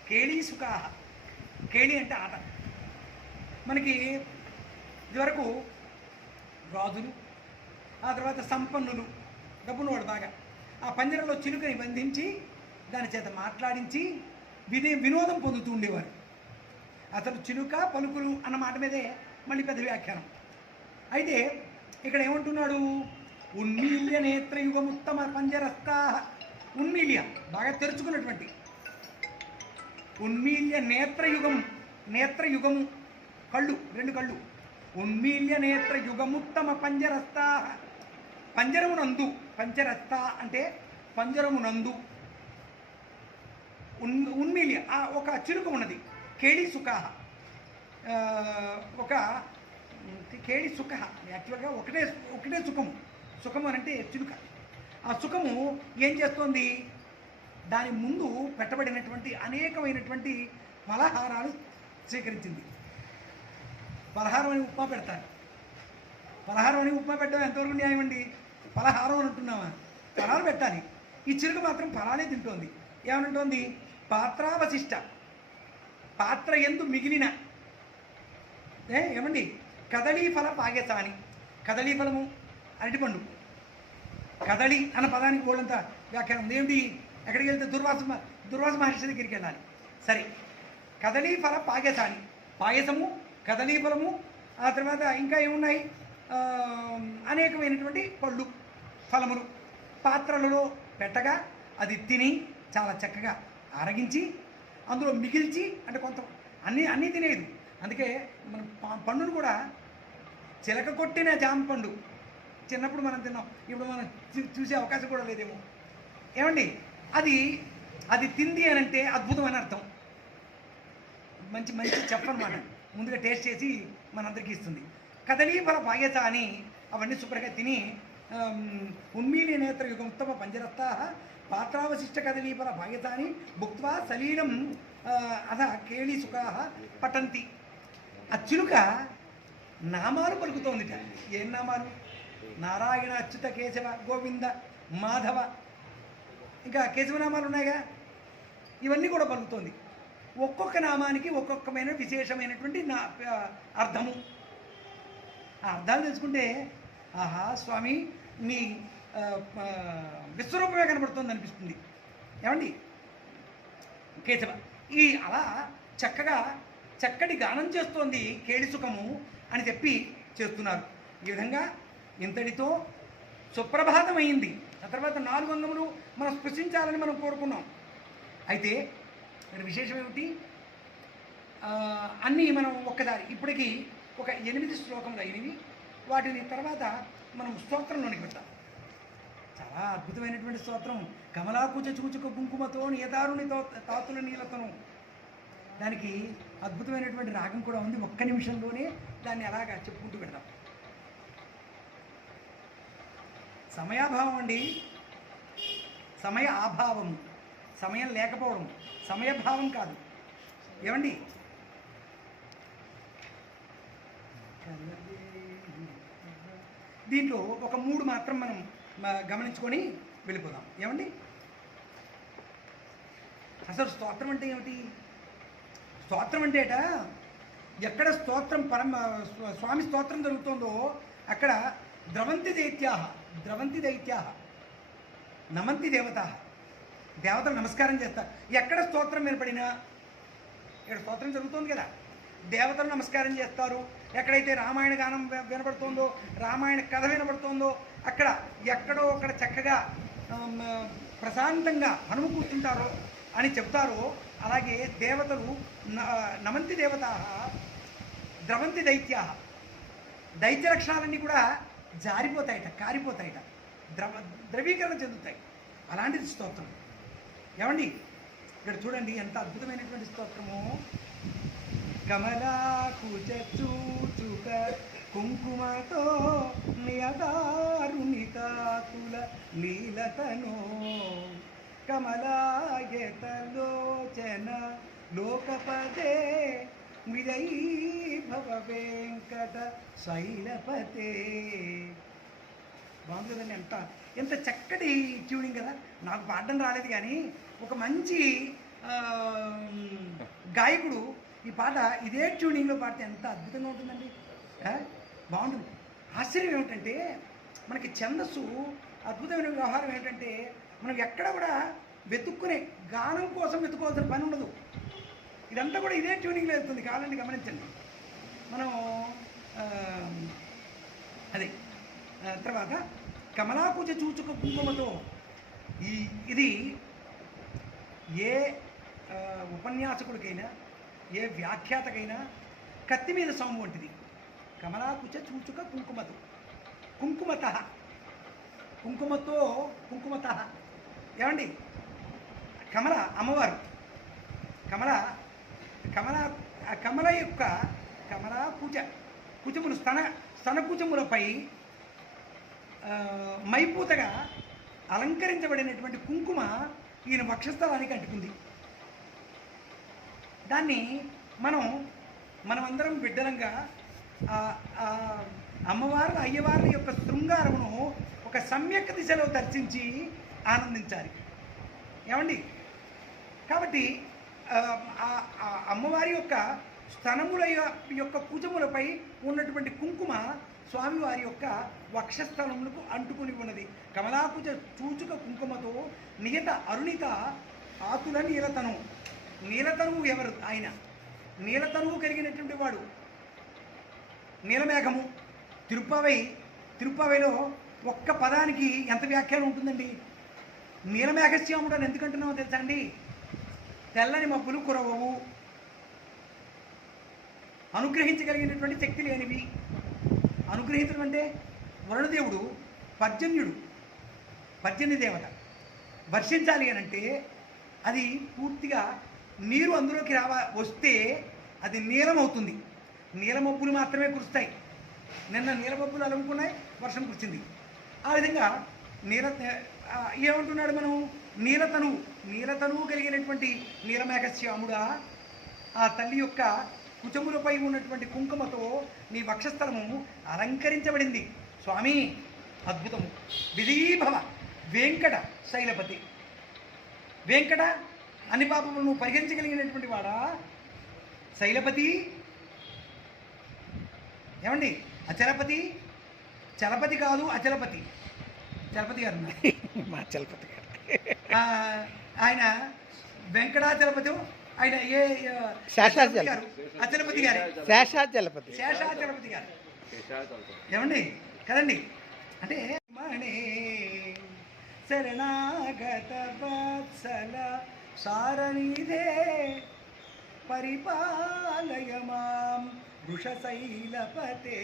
కేళీ సుఖా. కేళి అంటే ఆట. మనకి ఇదివరకు రాజులు, ఆ తర్వాత సంపన్నులు, డబ్బునోడు బాగా ఆ పంజరంలో చిలుకని బంధించి దాని చేత మాట్లాడించి వినోదం పొందుతూ ఉండేవారు. అసలు చిలుక పలుకులు అన్న మాట మీదే మళ్ళీ పెద్ద వ్యాఖ్యానం. అయితే ఇక్కడ ఏమంటున్నాడు? ఉన్మీల్య నేత్రయుగముత్తమ పంజరస్థా. ఉన్మీల్య బాగా తెరుచుకున్నటువంటి, ఉన్మీల్య నేత్రయుగము కళ్ళు, 2 కళ్ళు. ఉన్మీల్య నేత్రయుగముత్తమ పంజరస్థా. పంజరమునందు, పంజరస్థ అంటే పంజరమునందు. ఉన్మీల్య ఒక చిలుక ఉన్నది. కేళీ సుఖ, ఒక కేళీ సుఖ యాక్చువల్గా ఒకటే సుఖము అని అంటే చిలుక. ఆ సుఖము ఏం చేస్తోంది? దాని ముందు పెట్టబడినటువంటి అనేకమైనటువంటి ఫలహారాలు స్వీకరించింది. ఫలహారం అని ఉప్మా పెడతారు. ఫలహారం అని ఉప్మా పెట్టడం ఎంతవరకు న్యాయం అండి? ఫలహారం అని అంటున్నామా? ఫలాలు పెట్టాలి. ఈ చిలుక మాత్రం ఫలాలే తింటోంది. ఏమనంటోంది? పాత్రావశిష్ట, పాత్ర ఎందు మిగిలిన ఏమండి కదళీఫల పాయసాని. కదళీఫలము అరటిపండు. కదళి అన్న పదానికి వాళ్ళంతా వ్యాఖ్యానం ఉంది. ఏమిటి ఎక్కడికి వెళ్తే దుర్వాస మహర్షి దగ్గరికి వెళ్ళాలి. సరే, కదలీఫల పాయసాన్ని, పాయసము, కదలీఫలము, ఆ తర్వాత ఇంకా ఏమున్నాయి, అనేకమైనటువంటి పళ్ళు ఫలములు పాత్రలలో పెట్టగా అది తిని చాలా చక్కగా ఆరగించి అందులో మిగిల్చి, అంటే కొంత అన్నీ తినేది. అందుకే మన పండును కూడా చిలక కొట్టిన జామ పండు చిన్నప్పుడు మనం తిన్నాం, ఇప్పుడు మనం చూసే అవకాశం కూడా లేదేమో. ఏమండి, అది తింది అని అంటే అద్భుతమైన అర్థం. మంచి చెఫ్ అనమాట, ముందుగా టేస్ట్ చేసి మనందరికీ ఇస్తుంది. కదలీఫల పాయస అని అవన్నీ శుభ్రంగా తిని ఉన్మీలి నేత్ర యుగముత్తమ పంజరస్థ పాత్రావశిష్ట కదలీఫల పాయసాన్ని భుక్త్వా సలీలం అథ కేళి సుఖా పఠంతి. ఆ చిలుక నామాలు పలుకుతోందిట. ఏం నామాలు? నారాయణ, అచ్యుత, కేశవ, గోవింద, మాధవ, ఇంకా కేశవనామాలు ఉన్నాయిగా, ఇవన్నీ కూడా పలుకుతోంది. ఒక్కొక్క నామానికి ఒక్కొక్కమైన విశేషమైనటువంటి అర్థము. ఆ అర్థాలు తెలుసుకుంటే ఆహా స్వామి మీ విశ్వరూపమే కనబడుతుంది అనిపిస్తుంది. ఏమండి, కేశవ అలా చక్కటి గానం చేస్తోంది కేళిసుఖము అని చెప్పి చేస్తున్నారు. ఈ విధంగా ఇంతటితో సుప్రభాతమైంది. ఆ తర్వాత 4 అంగములు మనం స్పృశించాలని మనం కోరుకున్నాం. అయితే ఇక్కడ విశేషం ఏమిటి, అన్నీ మనం ఒక్కసారి ఇప్పటికీ ఒక 8 శ్లోకములు అయినవి. వాటిని తర్వాత మనం స్తోత్రంలోనికి వెళ్తాం. చాలా అద్భుతమైనటువంటి స్తోత్రం. కమలాకుచ చూచుక కుంకుమతో నియదారుని తాతుల నీలతను. దానికి అద్భుతమైనటువంటి రాగం కూడా ఉంది. ఒక్క నిమిషంలోనే దాన్ని అలాగా చెప్పుకుంటూ పెడతాం. సమయాభావం అండి, సమయ ఆభావం, సమయం లేకపోవడం, సమయభావం కాదు. ఏమండి, దీంట్లో ఒక 3 మాత్రం మనం గమనించుకొని వెళ్ళిపోదాం. ఏమండి, అసలు స్తోత్రం అంటే ఏమిటి? స్తోత్రం అంటేట ఎక్కడ స్వామి స్తోత్రం జరుగుతుందో అక్కడ ద్రవంతి దైత్యాహ నమంతి దేవతలు నమస్కారం చేస్తారు. ఎక్కడ స్తోత్రం వినపడినా, ఇక్కడ స్తోత్రం జరుగుతుంది కదా, దేవతలు నమస్కారం చేస్తారు. ఎక్కడైతే రామాయణ గానం వినపడుతుందో, రామాయణ కథ వినపడుతుందో ఎక్కడో అక్కడ చక్కగా ప్రశాంతంగా హనుమ కూర్చుంటారో అని చెప్తారో, అలాగే దేవతలు నమంతి ద్రవంతి దైత్య లక్షణాలన్నీ కూడా జారిపోతాయట, కారిపోతాయట, ద్రవీకరణ చెందుతాయి. అలాంటిది స్తోత్రం. ఏమండి, ఇక్కడ చూడండి ఎంత అద్భుతమైనటువంటి స్తోత్రము. కమలాకుచ చూచుక కుంకుమతో నియదారుని తాతుల లీలతనో కమలాయతలోచన లోకపదే విదైభవ వెంకట శైలపతే. బాగుంటుందండి, ఎంత చక్కటి ట్యూనింగ్ కదా. నాకు పాడడం రాలేదు, కానీ ఒక మంచి గాయకుడు ఈ పాట ఇదే ట్యూనింగ్లో పాడితే ఎంత అద్భుతంగా ఉంటుందండి. బాగుంటుంది. ఆశ్చర్యం ఏమిటంటే మనకి ఛందస్సు అద్భుతమైన వ్యవహారం ఏంటంటే మనం ఎక్కడ కూడా గానం కోసం వెతుక్కోవాల్సిన పని ఉండదు. ఇదంతా కూడా ఇదే ట్యూనింగ్లో వెళ్తుంది. కావాలండి గమనించండి. మనం అదే తర్వాత కమలాకుచ చూచుక కుంకుమతో ఇది ఏ ఉపన్యాసకుడికైనా ఏ వ్యాఖ్యాతకైనా కత్తి మీద సాము వంటిది. కమలాకుచ చూచుక కుంకుమత. ఏమండి, కమల అమ్మవారు, కమల యొక్క కుచములు స్తన కుచములపై మైపూతగా అలంకరించబడినటువంటి కుంకుమ ఈయన వక్షస్థలానికి అంటుకుంది. దాన్ని మనమందరం బిడ్డలంగా అయ్యవార్ల యొక్క శృంగారమును ఒక సమ్యక్ దిశలో దర్శించి ఆనందించాలి. ఏమండి, కాబట్టి అమ్మవారి యొక్క స్తనముల యొక్క కుజములపై ఉన్నటువంటి కుంకుమ స్వామివారి యొక్క వక్షస్థలములకు అంటుకుని ఉన్నది. కమలాకుజ చూచుక కుంకుమతో నియత అరుణిత ఆతుల నీలతనువు. నీలతనువు ఎవరు? ఆయన నీలతనువు కలిగినటువంటి వాడు. నీలమేఘము. తిరుప్పవైలో ఒక్క పదానికి ఎంత వ్యాఖ్యానం ఉంటుందండి? నీలమేఘశ్యాముడు అని ఎందుకంటున్నామో తెలుసా అండి? తెల్లని మబ్బులు కురవవు, అనుగ్రహించగలిగినటువంటి శక్తి లేనివి. అనుగ్రహించడం అంటే వరుణదేవుడు పర్జన్యుడు, పర్జన్య దేవత. వర్షించాలి అని అంటే అది పూర్తిగా నీరు అందులోకి వస్తే అది నీలం అవుతుంది. నీలమబ్బులు మాత్రమే కురుస్తాయి. నిన్న నీలమబ్బులు అలుముకున్నాయి, వర్షం కురిచింది. ఆ విధంగా ఏమంటున్నాడు మనం? నీలతనువు కలిగినటువంటి నీలమేఘశ్యాముడా, ఆ తల్లి యొక్క కుచములపై ఉన్నటువంటి కుంకుమతో నీ వక్షస్థలము అలంకరించబడింది. స్వామి అద్భుతము. విధీభవ వెంకట శైలపతి. వెంకట అన్ని పాపములను పరిహరించగలిగినటువంటి వాడా శైలపతి. ఏమండి? అచలపతి, చలపతి కాదు అచలపతి. చలపతి గారు మా చలపతి గారు ఆయన వెంకటాచలపతి. ఆయన శేషాచలపతి గారు అచలపతి గారు, శేషాచలపతి గారు. ఏమండి కదండి? అంటే మణి శరణాగత వత్సల సారణిదే పరిపాలయమాం వృషశైలపతే.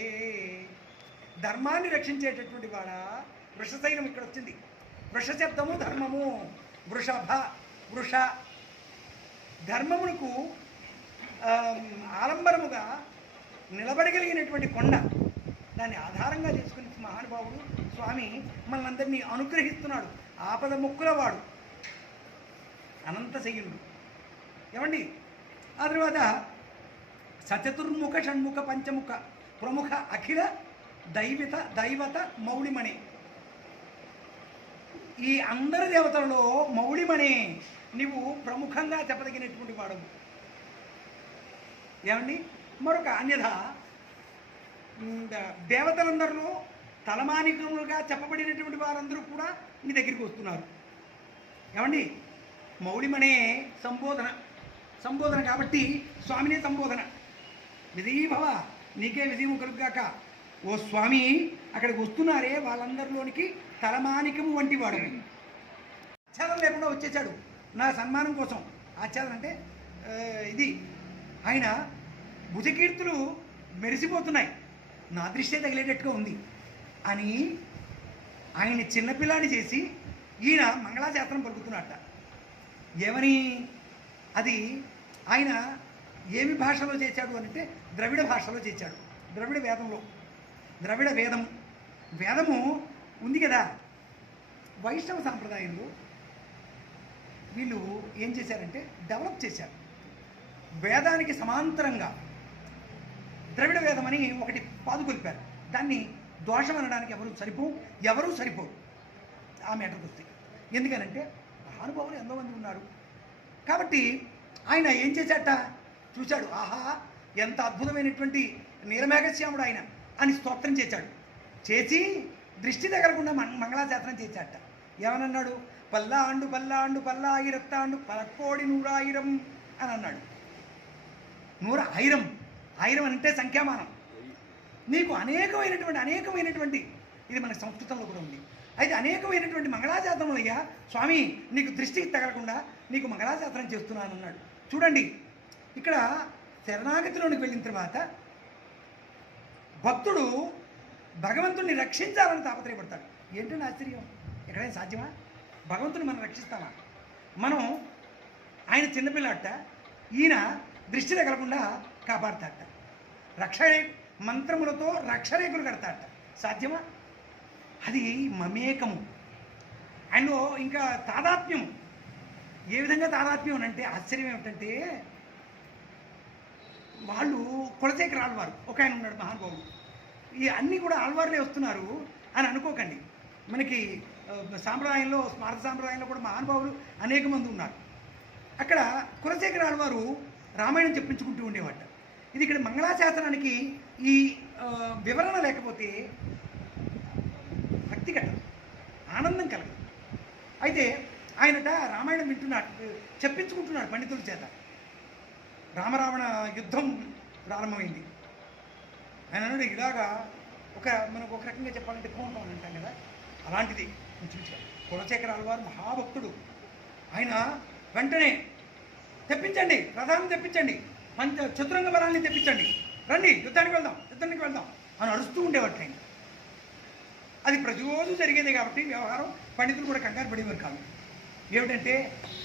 ధర్మాన్ని రక్షించేటటువంటి వాడా వృషశైలం. ఇక్కడ వచ్చింది వృష శబ్దము, ధర్మము. వృష ధర్మమునకు ఆలంబనముగా నిలబడగలిగినటువంటి కొండ. దాన్ని ఆధారంగా చేసుకుని మహానుభావుడు స్వామి మనందరినీ అనుగ్రహిస్తున్నాడు. ఆపద ముక్కులవాడు, అనంతశయ్యుడు. ఏమండి? ఆ తర్వాత సచతుర్ముఖ షణ్ముఖ పంచముఖ ప్రముఖ అఖిల దైవత మౌళిమణి. ఈ అందరి దేవతలలో మౌళిమణి నీవు ప్రముఖంగా చెప్పదగినటువంటి వాడవు. ఏమండి? మరొక అన్యథ దేవతలందరిలో తలమానికములుగా చెప్పబడినటువంటి వారందరూ కూడా నీ దగ్గరికి వస్తున్నారు. ఏమండి? మౌళిమనే సంబోధన కాబట్టి స్వామినే సంబోధన. విధీభవ నీకే విధీము కలుగాక. ఓ స్వామి, అక్కడికి వస్తున్నారే వాళ్ళందరిలోనికి తలమానికము వంటి వాడు. ఆచ్ఛాదన లేకుండా వచ్చేసాడు నా సన్మానం కోసం. ఆచ్ఛాదన అంటే ఇది. ఆయన భుజకీర్తులు మెరిసిపోతున్నాయి, నా దృష్టే తగిలేటట్టుగా ఉంది అని ఆయన్ని చిన్నపిల్లాన్ని చేసి ఈయన మంగళాశాసనం పలుకుతున్నట్ట. ఏమని? అది ఆయన ఏమి భాషలో చేశాడు అంటే ద్రవిడ భాషలో చేశాడు. ద్రవిడ వేదము ఉంది కదా. వైష్ణవ సాంప్రదాయంలో వీళ్ళు ఏం చేశారంటే డెవలప్ చేశారు. వేదానికి సమాంతరంగా ద్రవిడ వేదం అని ఒకటి పాదుకొల్పారు. దాన్ని దోషం అనడానికి ఎవరూ సరిపోరు ఆ మేటర్కి వస్తే. ఎందుకనంటే మహానుభావులు ఎంతోమంది ఉన్నారు కాబట్టి ఆయన ఏం చేశాట? చూశాడు, ఆహా ఎంత అద్భుతమైనటువంటి నీలమేఘశ్యాముడు ఆయన అని స్తోత్రం చేశాడు. చేసి దృష్టి తగలకుండా మంగళాశాసనం చేశాట. ఏమనన్నాడు? పల్లాండు పల్లాయిరత్తాండు పలక్కోడి 100,000 అని అన్నాడు. 100,000 అంటే సంఖ్యామానం. నీకు అనేకమైనటువంటి ఇది మన సంస్కృతంలో కూడా ఉంది. అయితే అనేకమైనటువంటి మంగళాశాసనములయ్యా స్వామి, నీకు దృష్టికి తగలకుండా నీకు మంగళాశాసనం చేస్తున్నానన్నాడు. చూడండి, ఇక్కడ శరణాగతిలోనికి వెళ్ళిన తర్వాత భక్తుడు భగవంతుడిని రక్షించాలని తాపత్రయపడతాడు. ఏంటంటే ఆశ్చర్యం, ఎక్కడైనా సాధ్యమా? భగవంతుని మనం రక్షిస్తామా? మనం ఆయన చిన్నపిల్లట, ఈయన దృష్టి తగలకుండా కాపాడతాట. మంత్రములతో రక్షరేకులు కడతాట. సాధ్యమా? అది మమేకము. అండ్ ఇంకా తాదాత్మ్యము. ఏ విధంగా తాదాత్మ్యం అంటే ఆశ్చర్యం ఏమిటంటే, వాళ్ళు కులశేఖర ఆళ్వారు ఒక ఆయన ఉన్నాడు మహానుభావుడు. ఈ అన్నీ కూడా ఆళ్వార్లే వస్తున్నారు అని అనుకోకండి. మనకి సాంప్రదాయంలో, స్మారక సాంప్రదాయంలో కూడా మహానుభావులు అనేక మంది ఉన్నారు. అక్కడ కులశేఖర ఆళ్వారు రామాయణం చెప్పించుకుంటూ ఉండేవాట. ఇది ఇక్కడ మంగళాశాసనానికి ఈ వివరణ లేకపోతే భక్తి కట్టదు, ఆనందం కలగదు. అయితే ఆయనట రామాయణం వింటున్నాడు, చెప్పించుకుంటున్నాడు పండితుల చేత. రామరావణ యుద్ధం ప్రారంభమైంది. ఆయన అన్నాడు ఇలాగా మనకు ఒక రకంగా చెప్పాలంటే కోపం అని అంటాం కదా, అలాంటిది చూచా. కులశేఖరాల వారు మహాభక్తుడు. ఆయన వెంటనే తెప్పించండి, రథాన్ని తెప్పించండి, చతురంగ బలాన్ని తెప్పించండి, రండి యుద్ధానికి వెళ్దాం అని అరుస్తూ ఉండేవాడు ఆయన. అది ప్రతిరోజు జరిగేదే కాబట్టి వ్యవహారం పండితులు కూడా కంగారు పడేవారు కాదు. ఏమిటంటే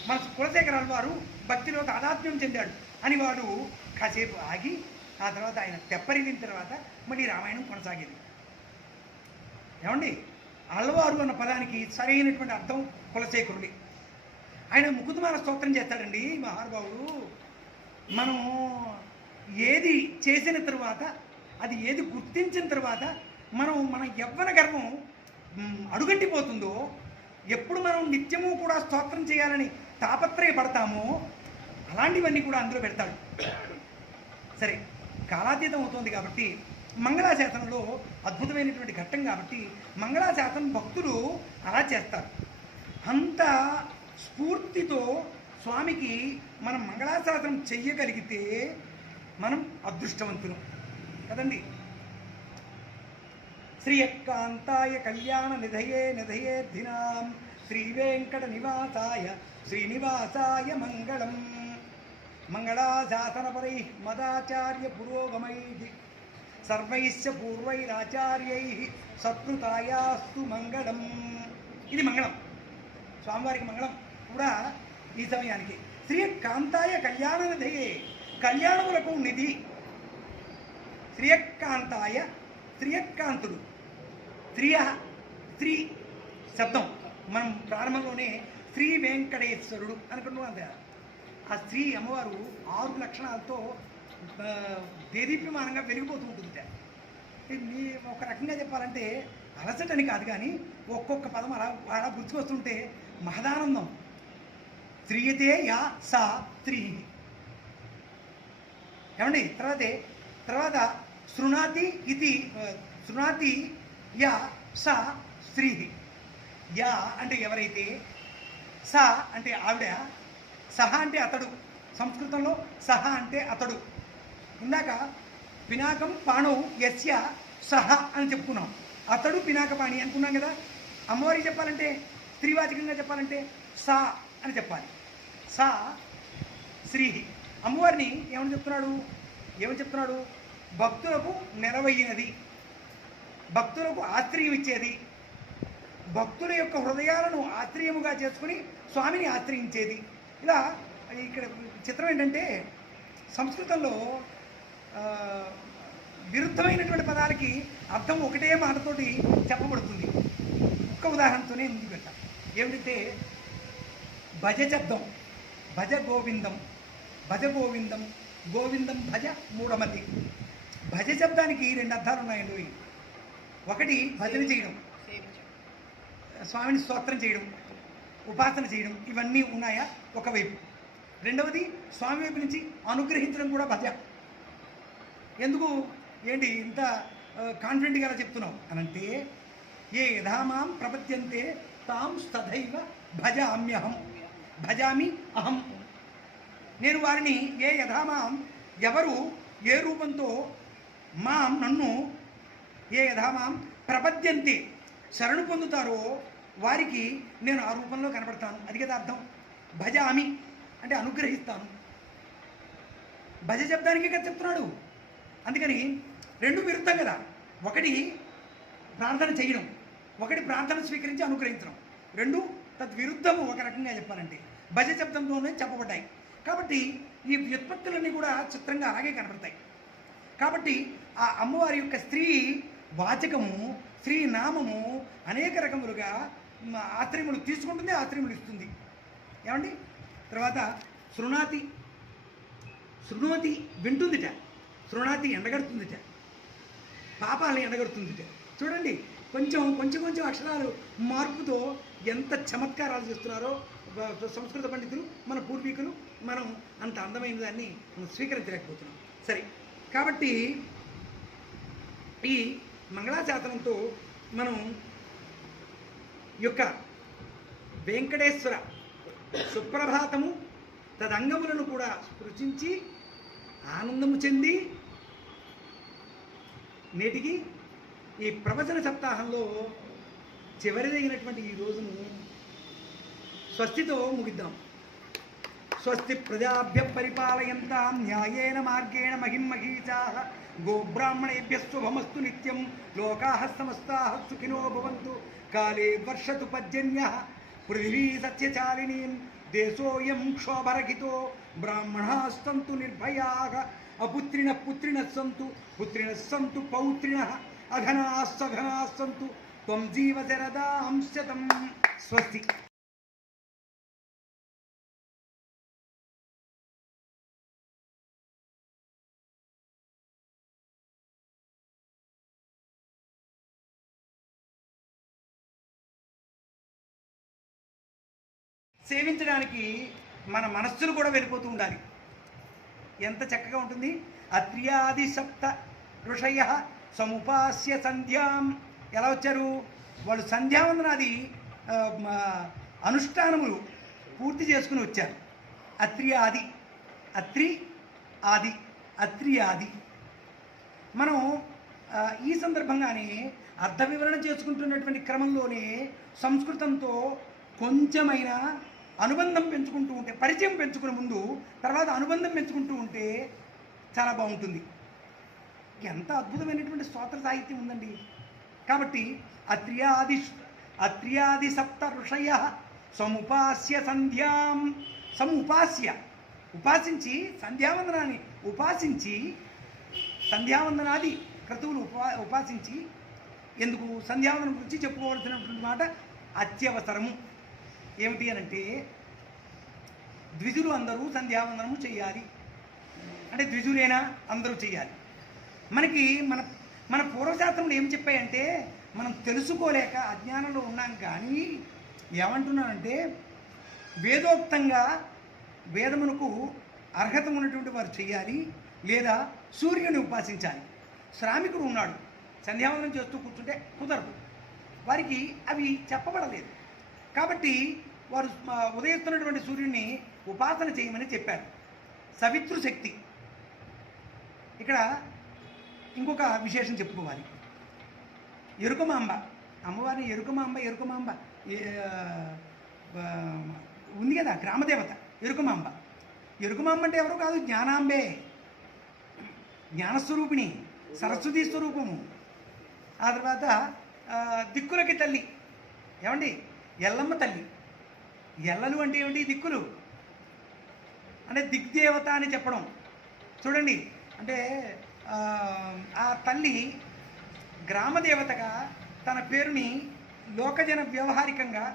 మన కులశేఖరాల వారు భక్తిలో తాదాత్మ్యం చెందాడు అని వాడు కాసేపు ఆగి ఆ తర్వాత ఆయన తెప్పరిగిన తర్వాత మళ్ళీ రామాయణం కొనసాగేది. ఏమండి, అల్లవారు అన్న పదానికి సరైనటువంటి అర్థం కులశేఖరుడి. ఆయన ముకుతుమాల స్తోత్రం చేస్తాడండి మహానుభావుడు. మనం ఏది చేసిన తరువాత, అది ఏది గుర్తించిన తర్వాత మన యవ్వన గర్వం అడుగంటిపోతుందో, ఎప్పుడు మనం నిత్యము కూడా స్తోత్రం చేయాలని తాపత్రయపడతామో అలాంటివన్నీ కూడా అందులో పెడతాడు. సరే, కాలాతీతం అవుతుంది కాబట్టి మంగళాశాసనంలో అద్భుతమైనటువంటి ఘట్టం కాబట్టి మంగళాశాసనం భక్తులు అలా చేస్తారు. అంత స్ఫూర్తితో స్వామికి మనం మంగళాశాసనం చెయ్యగలిగితే మనం అదృష్టవంతులు కదండి. శ్రీయకాంతాయ కళ్యాణ నిధయేర్థినాం శ్రీ వెంకట నివాసాయ శ్రీనివాసాయ మంగళం. మంగళాశాసనపరై మదాచార్య పురోగమై సర్వైశ్చ పూర్వైరాచార్యై సత్కృతాయాస్తు మంగళం. ఇది మంగళం, స్వామివారికి మంగళం కూడా ఈ సమయానికి. శ్రీయకాంతాయ కళ్యాణ నిధయే, కళ్యాణములకు నిధి. శ్రీయకాంతాయ, శ్రీయకాంతుడు, స్త్రీ శబ్దం మనం ప్రారంభంలోనే శ్రీ వెంకటేశ్వరుడు అనుకుంటున్నాం అంతే. ఆ స్త్రీ అమ్మవారు 6 లక్షణాలతో దేదీప్యమానంగా వెలిగిపోతూ ఉంటుంది. మీ ఒక రకంగా చెప్పాలంటే అలసటని కాదు కానీ ఒక్కొక్క పదం అలా గుర్తుకొస్తుంటే మహదానందం. శ్రీయతే యా సా స్త్రీ. ఏమండి, తర్వాత శృణాతి ఇది, శృణాతి యా సా స్త్రీ. యా అంటే ఎవరైతే, సా అంటే ఆవిడ, సహ అంటే అతడు. సంస్కృతంలో సహ అంటే అతడు. ఇందాక పినాకం పాణౌ యస్య సహ అని చెప్పుకున్నాం. అతడు పినాకపాణి అనుకున్నాం కదా. అమ్మవారికి చెప్పాలంటే, స్త్రీవాచకంగా చెప్పాలంటే సా అని చెప్పాలి. సా శ్రీ. అమ్మవారిని ఏమని చెప్తున్నాడు? భక్తులకు నెరవయ్యినది, భక్తులకు ఆశ్రయం ఇచ్చేది, భక్తుల యొక్క హృదయాలను ఆశ్రయముగా చేసుకుని స్వామిని ఆశ్రయించేది. ఇలా ఇక్కడ చిత్రం ఏంటంటే సంస్కృతంలో విరుద్ధమైనటువంటి పదాలకి అర్థం ఒకటే మాటతోటి చెప్పబడుతుంది. ఒక్క ఉదాహరణతోనే ముందుకు వెళ్తాం. ఏమిటంటే భజ శబ్దం, భజ గోవిందం, భజ గోవిందం, గోవిందం భజ మూఢమతి. భజ శబ్దానికి 2 అర్థాలు ఉన్నాయండి. ఒకటి భజన చేయడం, స్వామిని స్తోత్రం చేయడం, ఉపాసన చేయడం, ఇవన్నీ ఉన్నాయా ఒకవైపు. రెండవది స్వామి వైపు నుంచి అనుగ్రహించడం కూడా భజ. ఎందుకు ఏంటి ఇంత కాన్ఫిడెంట్గా ఎలా చెప్తున్నావు అనంటే, ఏ యథామాం ప్రపద్యంతే తాం తథైవ భజామ్యహం, భజామి అహం. నేను వారిని ఏ యథామాం, ఎవరు ఏ రూపంతో నన్ను ఏ యథామాం ప్రపద్యంతే శరణు పొందుతారో వారికి నేను ఆ రూపంలో కనపడతాను. అది కదా అర్థం. భజామి అంటే అనుగ్రహిస్తాను. భజ శబ్దానికే కదా చెప్తున్నాడు. అందుకని 2 విరుద్ధం కదా. ఒకటి ప్రార్థన చేయడం, ఒకటి ప్రార్థన స్వీకరించి అనుగ్రహించడం. 2 తద్విరుద్ధము ఒక రకంగా చెప్పాలంటే భజ శబ్దంలోనే చెప్పబడ్డాయి. కాబట్టి ఈ వ్యుత్పత్తులన్నీ కూడా చిత్రంగా అలాగే కనపడతాయి. కాబట్టి ఆ అమ్మవారి యొక్క స్త్రీ వాచకము, స్త్రీ నామము అనేక రకములుగా ఆశ్రయములు తీసుకుంటుంది, ఆశ్రయములు ఇస్తుంది. ఏమండి, తర్వాత శృణాతి, శృణోతి వింటుందిట, శృణాతి ఎండగడుతుందిట, పాపాలను ఎండగడుతుందిట. చూడండి, కొంచెం అక్షరాలు మార్పుతో ఎంత చమత్కారాలు చేస్తున్నారో సంస్కృత పండితులు, మన పూర్వీకులు. మనం అంత అందమైన దాన్ని మనం స్వీకరించలేకపోతున్నాం. సరే, కాబట్టి ఈ మంగళాశాసనంతో మనం యొక్క వెంకటేశ్వర సుప్రభాతము తదంగములను కూడా స్పృశించి ఆనందము చెంది నేటికి ఈ ప్రవచన సప్తాహంలో చివరిదైనటువంటి ఈ రోజును స్వస్తితో ముగిద్దాం. స్వస్తి ప్రజాభ్య పరిపాలయంతాం న్యాయేన మార్గేణ మహిమహీజాః గోబ్రాహ్మణేభ్యः శుభమస్తు నిత్యం లోకాః సమస్తాః సుఖినో భవంతు కాలే వర్షతు పర్జన్యః పృథివీ సత్యచారిణీం దేశోऽयं క్షోభరహితో బ్రాహ్మణాः సంతు నిర్భయాः అపుత్రిణः పుత్రిణः సంతు పుత్రిణः సంతు పౌత్రిణः అఘనాः సఘనాः సంతు త్వం జీవ శరదాం శతం. స్వస్తి. సేవించడానికి మన మనస్సును కూడా వెళ్ళిపోతూ ఉండాలి. ఎంత చక్కగా ఉంటుంది. అత్ర్యాది సప్త ఋషయ సముపాస్య సంధ్యాం. ఎలా వచ్చారు వాళ్ళు? సంధ్యావందనాది అనుష్ఠానములు పూర్తి చేసుకుని వచ్చారు. అత్రి ఆది, అత్రి ఆది, అత్రి ఆది. మనం ఈ సందర్భంగానే అర్థ వివరణ చేసుకుంటున్నటువంటి క్రమంలోనే సంస్కృతంతో కొంచెమైనా అనుబంధం పెంచుకుంటూ ఉంటే, పరిచయం పెంచుకునే ముందు తర్వాత అనుబంధం పెంచుకుంటూ ఉంటే చాలా బాగుంటుంది. ఎంత అద్భుతమైనటువంటి స్తోత్ర సాహిత్యం ఉందండి. కాబట్టి అత్ర్యాది సప్త ఋషయ సముపాస్య సంధ్యాం. సముపాస్య ఉపాసించి, సంధ్యావందనాన్ని ఉపాసించి, సంధ్యావందనాది క్రతువులు ఉపాసించి. ఎందుకు? సంధ్యావందనం గురించి చెప్పుకోవాల్సినటువంటి మాట అత్యవసరము. ఏమిటి అనంటే ద్విజులు అందరూ సంధ్యావందనము చేయాలి. అంటే ద్విజులేనా? అందరూ చేయాలి. మనకి మన మన పూర్వశాస్త్రములు ఏం చెప్పాయంటే, మనం తెలుసుకోలేక అజ్ఞానంలో ఉన్నాం. కానీ ఏమంటున్నానంటే, వేదోక్తంగా వేదమునకు అర్హత ఉన్నటువంటి వారు చేయాలి, లేదా సూర్యుని ఉపాసించాలి. శ్రామికుడు ఉన్నాడు, సంధ్యావందనం చేస్తూ కూర్చుంటే కుదరదు. వారికి అవి చెప్పబడలేదు. కాబట్టి వారు ఉదయిస్తున్నటువంటి సూర్యుడిని ఉపాసన చేయమని చెప్పారు. సవితృశక్తి. ఇక్కడ ఇంకొక విశేషం చెప్పుకోవాలి. ఎరుకమాంబ అమ్మవారిని ఎరుకమాంబ ఉంది కదా, గ్రామదేవత ఎరుకమాంబ. ఎరుకమాంబ అంటే ఎవరు కాదు, జ్ఞానాంబే, జ్ఞానస్వరూపిణి, సరస్వతీ స్వరూపము. ఆ తర్వాత దిక్కులకి తల్లి. ఏమండి? ఎల్లమ్మ తల్లి. ఎల్లలు అంటే ఏమిటి? దిక్కులు అంటే దిగ్దేవత అని చెప్పడం. చూడండి, అంటే ఆ తల్లి గ్రామదేవతగా తన పేరుని లోకజన వ్యవహారికంగా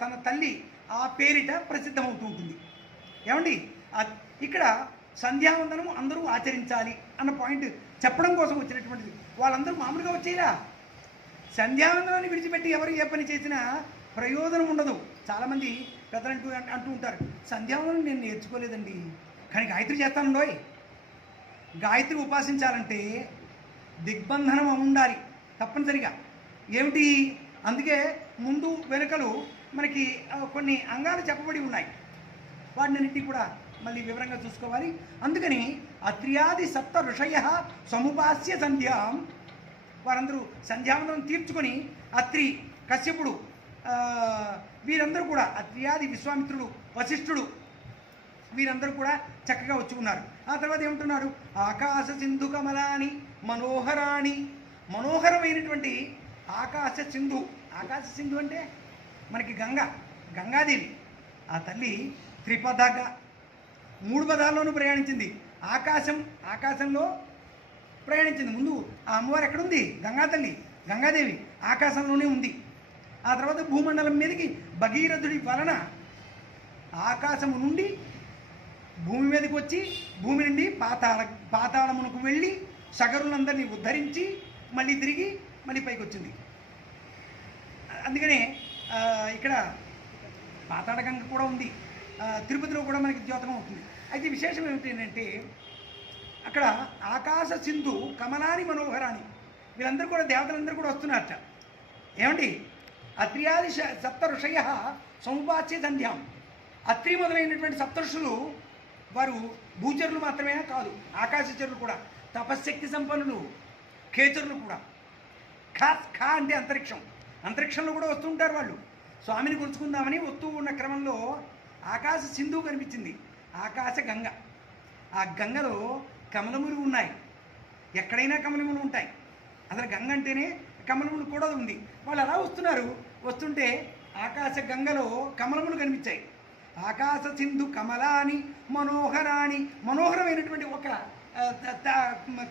తన తల్లి ఆ పేరిట ప్రసిద్ధమవుతూ ఉంటుంది. ఏమండి? ఇక్కడ సంధ్యావందనం అందరూ ఆచరించాలి అన్న పాయింట్ చెప్పడం కోసం వచ్చినటువంటిది. వాళ్ళందరూ మామూలుగా వచ్చేలా సంధ్యావందనాన్ని విడిచిపెట్టి ఎవరు ఏ పని చేసినా ప్రయోజనం ఉండదు. చాలామంది పెద్దలు అంటూ ఉంటారు, సంధ్యావందనం నేను నేర్చుకోలేదండి, కానీ గాయత్రి చేస్తానుండోయ్. గాయత్రి ఉపాసించాలంటే దిగ్బంధనం ఉండాలి తప్పనిసరిగా. ఏమిటి? అందుకే ముందు వెనుకలు మనకి కొన్ని అంగాలు చెప్పబడి ఉన్నాయి. వాటినన్నింటినీ కూడా మళ్ళీ వివరంగా చూసుకోవాలి. అందుకని అత్ర్యాది సప్త ఋషయ సముపాస్య సంధ్యాం. వారందరూ సంధ్యావందనం తీర్చుకొని అత్రి, కశ్యపుడు, వీరందరూ కూడా అత్ర్యాది, విశ్వామిత్రుడు, వశిష్ఠుడు, వీరందరూ కూడా చక్కగా వచ్చి ఉన్నారు. ఆ తర్వాత ఏమంటున్నారు? ఆకాశ సింధు కమలాని మనోహరాణి. మనోహరమైనటువంటి ఆకాశ సింధు. ఆకాశ సింధు అంటే మనకి గంగాదేవి. ఆ తల్లి త్రిపదగా 3 పదాల్లోనూ ప్రయాణించింది. ఆకాశంలో ప్రయాణించింది. ముందు ఆ అమ్మవారు ఎక్కడుంది? గంగాదేవి ఆకాశంలోనే ఉంది. ఆ తర్వాత భూమండలం మీదకి భగీరథుడి వలన ఆకాశము నుండి భూమి మీదకి వచ్చి, భూమి నుండి పాతాళమునకు వెళ్ళి సగరులందరినీ ఉద్ధరించి మళ్ళీ తిరిగి మళ్ళీ పైకి వచ్చింది. అందుకనే ఇక్కడ పాతాళగంగ కూడా ఉంది. తిరుపతిలో కూడా మనకి ద్యోతకం అవుతుంది. అయితే విశేషం ఏమిటంటే అక్కడ ఆకాశ సింధు కమలాని మనోహరాని వీళ్ళందరూ కూడా దేవతలందరూ కూడా వస్తున్నారట. ఏమండి అత్రియాది సప్త ఋషయ సముపాచ్య సంధ్యాం. అత్రి మొదలైనటువంటి సప్తఋషులు వారు భూచరులు మాత్రమే కాదు, ఆకాశచరులు కూడా, తపశ్శక్తి సంపన్నులు, ఖేచరులు కూడా. ఖా అంటే అంతరిక్షం, అంతరిక్షంలో కూడా వస్తుంటారు వాళ్ళు. స్వామిని కొలుచుకుందామని వస్తూ ఉన్న క్రమంలో ఆకాశ సింధువు కనిపించింది, ఆకాశ గంగ. ఆ గంగలో కమలములు ఉన్నాయి, ఎక్కడైనా కమలములు ఉంటాయి. అసలు గంగ అంటేనే కమలములు కూడా ఉంది. వాళ్ళు అలా వస్తున్నారు, వస్తుంటే ఆకాశ గంగలో కమలములు కనిపించాయి. ఆకాశ సింధు కమలాని మనోహరాని, మనోహరమైనటువంటి ఒక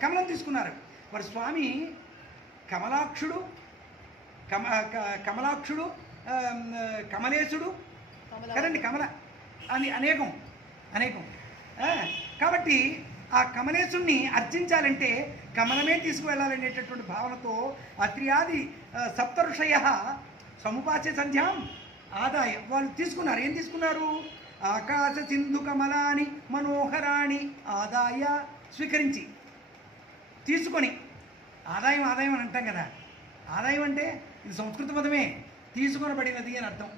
కమలం తీసుకున్నారు. వారి స్వామి కమలాక్షుడు, కమలాక్షుడు, కమలేశుడు కదండి, కమల అని అనేకం అనేకం. కాబట్టి ఆ కమలేశుణ్ణి అర్చించాలంటే కమలమే తీసుకువెళ్ళాలనేటటువంటి భావనతో అత్రియాది సప్తఋషయ సముపాస్య సంధ్యాం ఆదాయ వాళ్ళు తీసుకున్నారు. ఏం తీసుకున్నారు? ఆకాశ సింధు కమలాని మనోహరాణి ఆదాయ స్వీకరించి తీసుకొని, ఆదాయం ఆదాయం అని అంటాం కదా, ఆదాయం అంటే ఇది సంస్కృత పదమే, తీసుకొనబడినది అని అర్థం.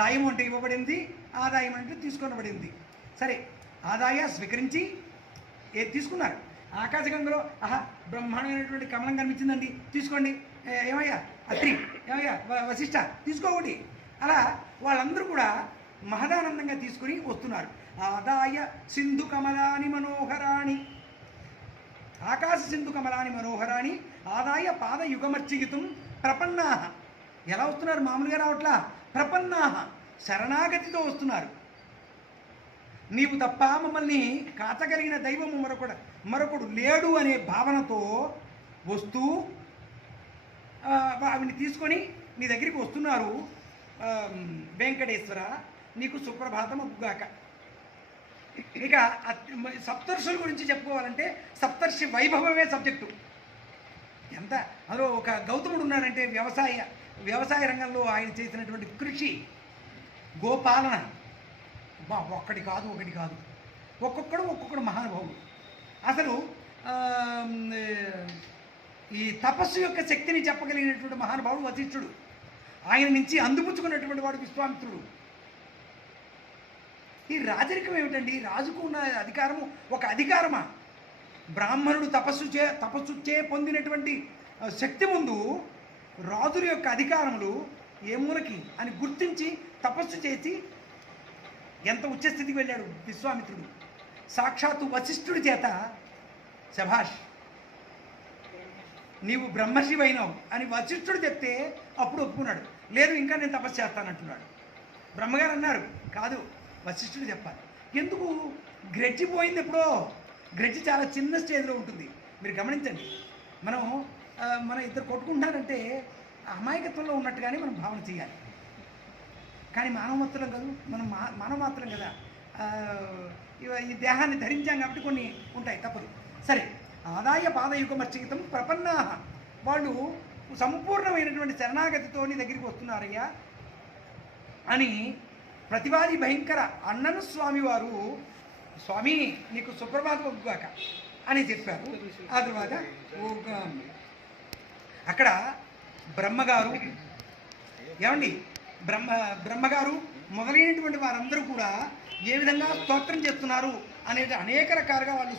దాయం అంటే ఇవ్వబడింది, ఆదాయం అంటే తీసుకొనబడింది. సరే, ఆదాయ స్వీకరించి తీసుకున్నారు. ఆకాశగంగలో బ్రహ్మాండమైనటువంటి కమలం కనిపించిందండి, తీసుకోండి. ఏమయ్యా అత్రి, ఏమయ్యా వశిష్ఠ, తీసుకోకూడి. అలా వాళ్ళందరూ కూడా మహదానందంగా తీసుకుని వస్తున్నారు. ఆదాయ సింధు కమలాని మనోహరాణి, ఆకాశ సింధు కమలాని మనోహరాని ఆదాయ పాద యుగమర్చిగితం ప్రపన్నాహ. ఎలా వస్తున్నారు? మామూలుగా రావట్లా, ప్రపన్నాహ శరణాగతితో వస్తున్నారు. నీవు తప్ప మమ్మల్ని కాచగలిగిన దైవము మరొకడు లేడు అనే భావనతో వస్తూ ఆవిని తీసుకొని నీ దగ్గరికి వస్తున్నారు. వెంకటేశ్వర నీకు సుప్రభాతం అగ్గుగాక. ఇక సప్తర్షుల గురించి చెప్పుకోవాలంటే సప్తర్షి వైభవమే సబ్జెక్టు. ఎంత అందులో ఒక గౌతముడు ఉన్నాడంటే వ్యవసాయ రంగంలో ఆయన చేసినటువంటి కృషి, గోపాలన, ఒకటి కాదు ఒక్కొక్కడు మహానుభావుడు. అసలు ఈ తపస్సు యొక్క శక్తిని చెప్పగలిగినటువంటి మహానుభావుడు వశిష్ఠుడు. ఆయన నుంచి అందిపుచ్చుకున్నటువంటి వాడు విశ్వామిత్రుడు. ఈ రాజరికం ఏమిటండి? రాజుకు ఉన్న అధికారము ఒక అధికారమా? బ్రాహ్మణుడు తపస్సుచే పొందినటువంటి శక్తి ముందు రాజుల యొక్క అధికారములు ఏమూలకి అని గుర్తించి తపస్సు చేసి ఎంత ఉచ్చస్థితికి వెళ్ళాడు విశ్వామిత్రుడు. సాక్షాత్తు వశిష్ఠుడి చేత శభాష్ నీవు బ్రహ్మశివైనావు అని వశిష్ఠుడు చెప్తే అప్పుడు ఒప్పుకున్నాడు. లేదు, ఇంకా నేను తపస్సు చేస్తానంటున్నాడు. బ్రహ్మగారు అన్నారు కాదు, వశిష్ఠుడు చెప్పాలి. ఎందుకు? గ్రెడ్జిపోయింది ఎప్పుడో. గ్రెడ్జి చాలా చిన్న స్టేజ్లో ఉంటుంది. మీరు గమనించండి, మన ఇద్దరు కొట్టుకుంటున్నారంటే అమాయకత్వంలో ఉన్నట్టుగానే మనం భావన చేయాలి. కానీ మానవమాత్రం కాదు, మనం మానవమాత్రం కదా, ఈ దేహాన్ని ధరించాం కాబట్టి కొన్ని ఉంటాయి, తప్పదు. సరే, ఆదాయ పాదయుగమర్చితం ప్రపన్నాహ వాళ్ళు సంపూర్ణమైనటువంటి శరణాగతితో నీ దగ్గరికి వస్తున్నారయ్యా అని ప్రతివాది భయంకర అన్నను స్వామివారు స్వామి నీకు సుప్రభాతం ఒగ్గుగాక అని చెప్పారు. ఆ తర్వాత అక్కడ బ్రహ్మగారు ఏమండి బ్రహ్మగారు మొదలైనటువంటి వారందరూ కూడా ఏ విధంగా స్తోత్రం చేస్తున్నారు అనేది అనేక రకాలుగా వాళ్ళు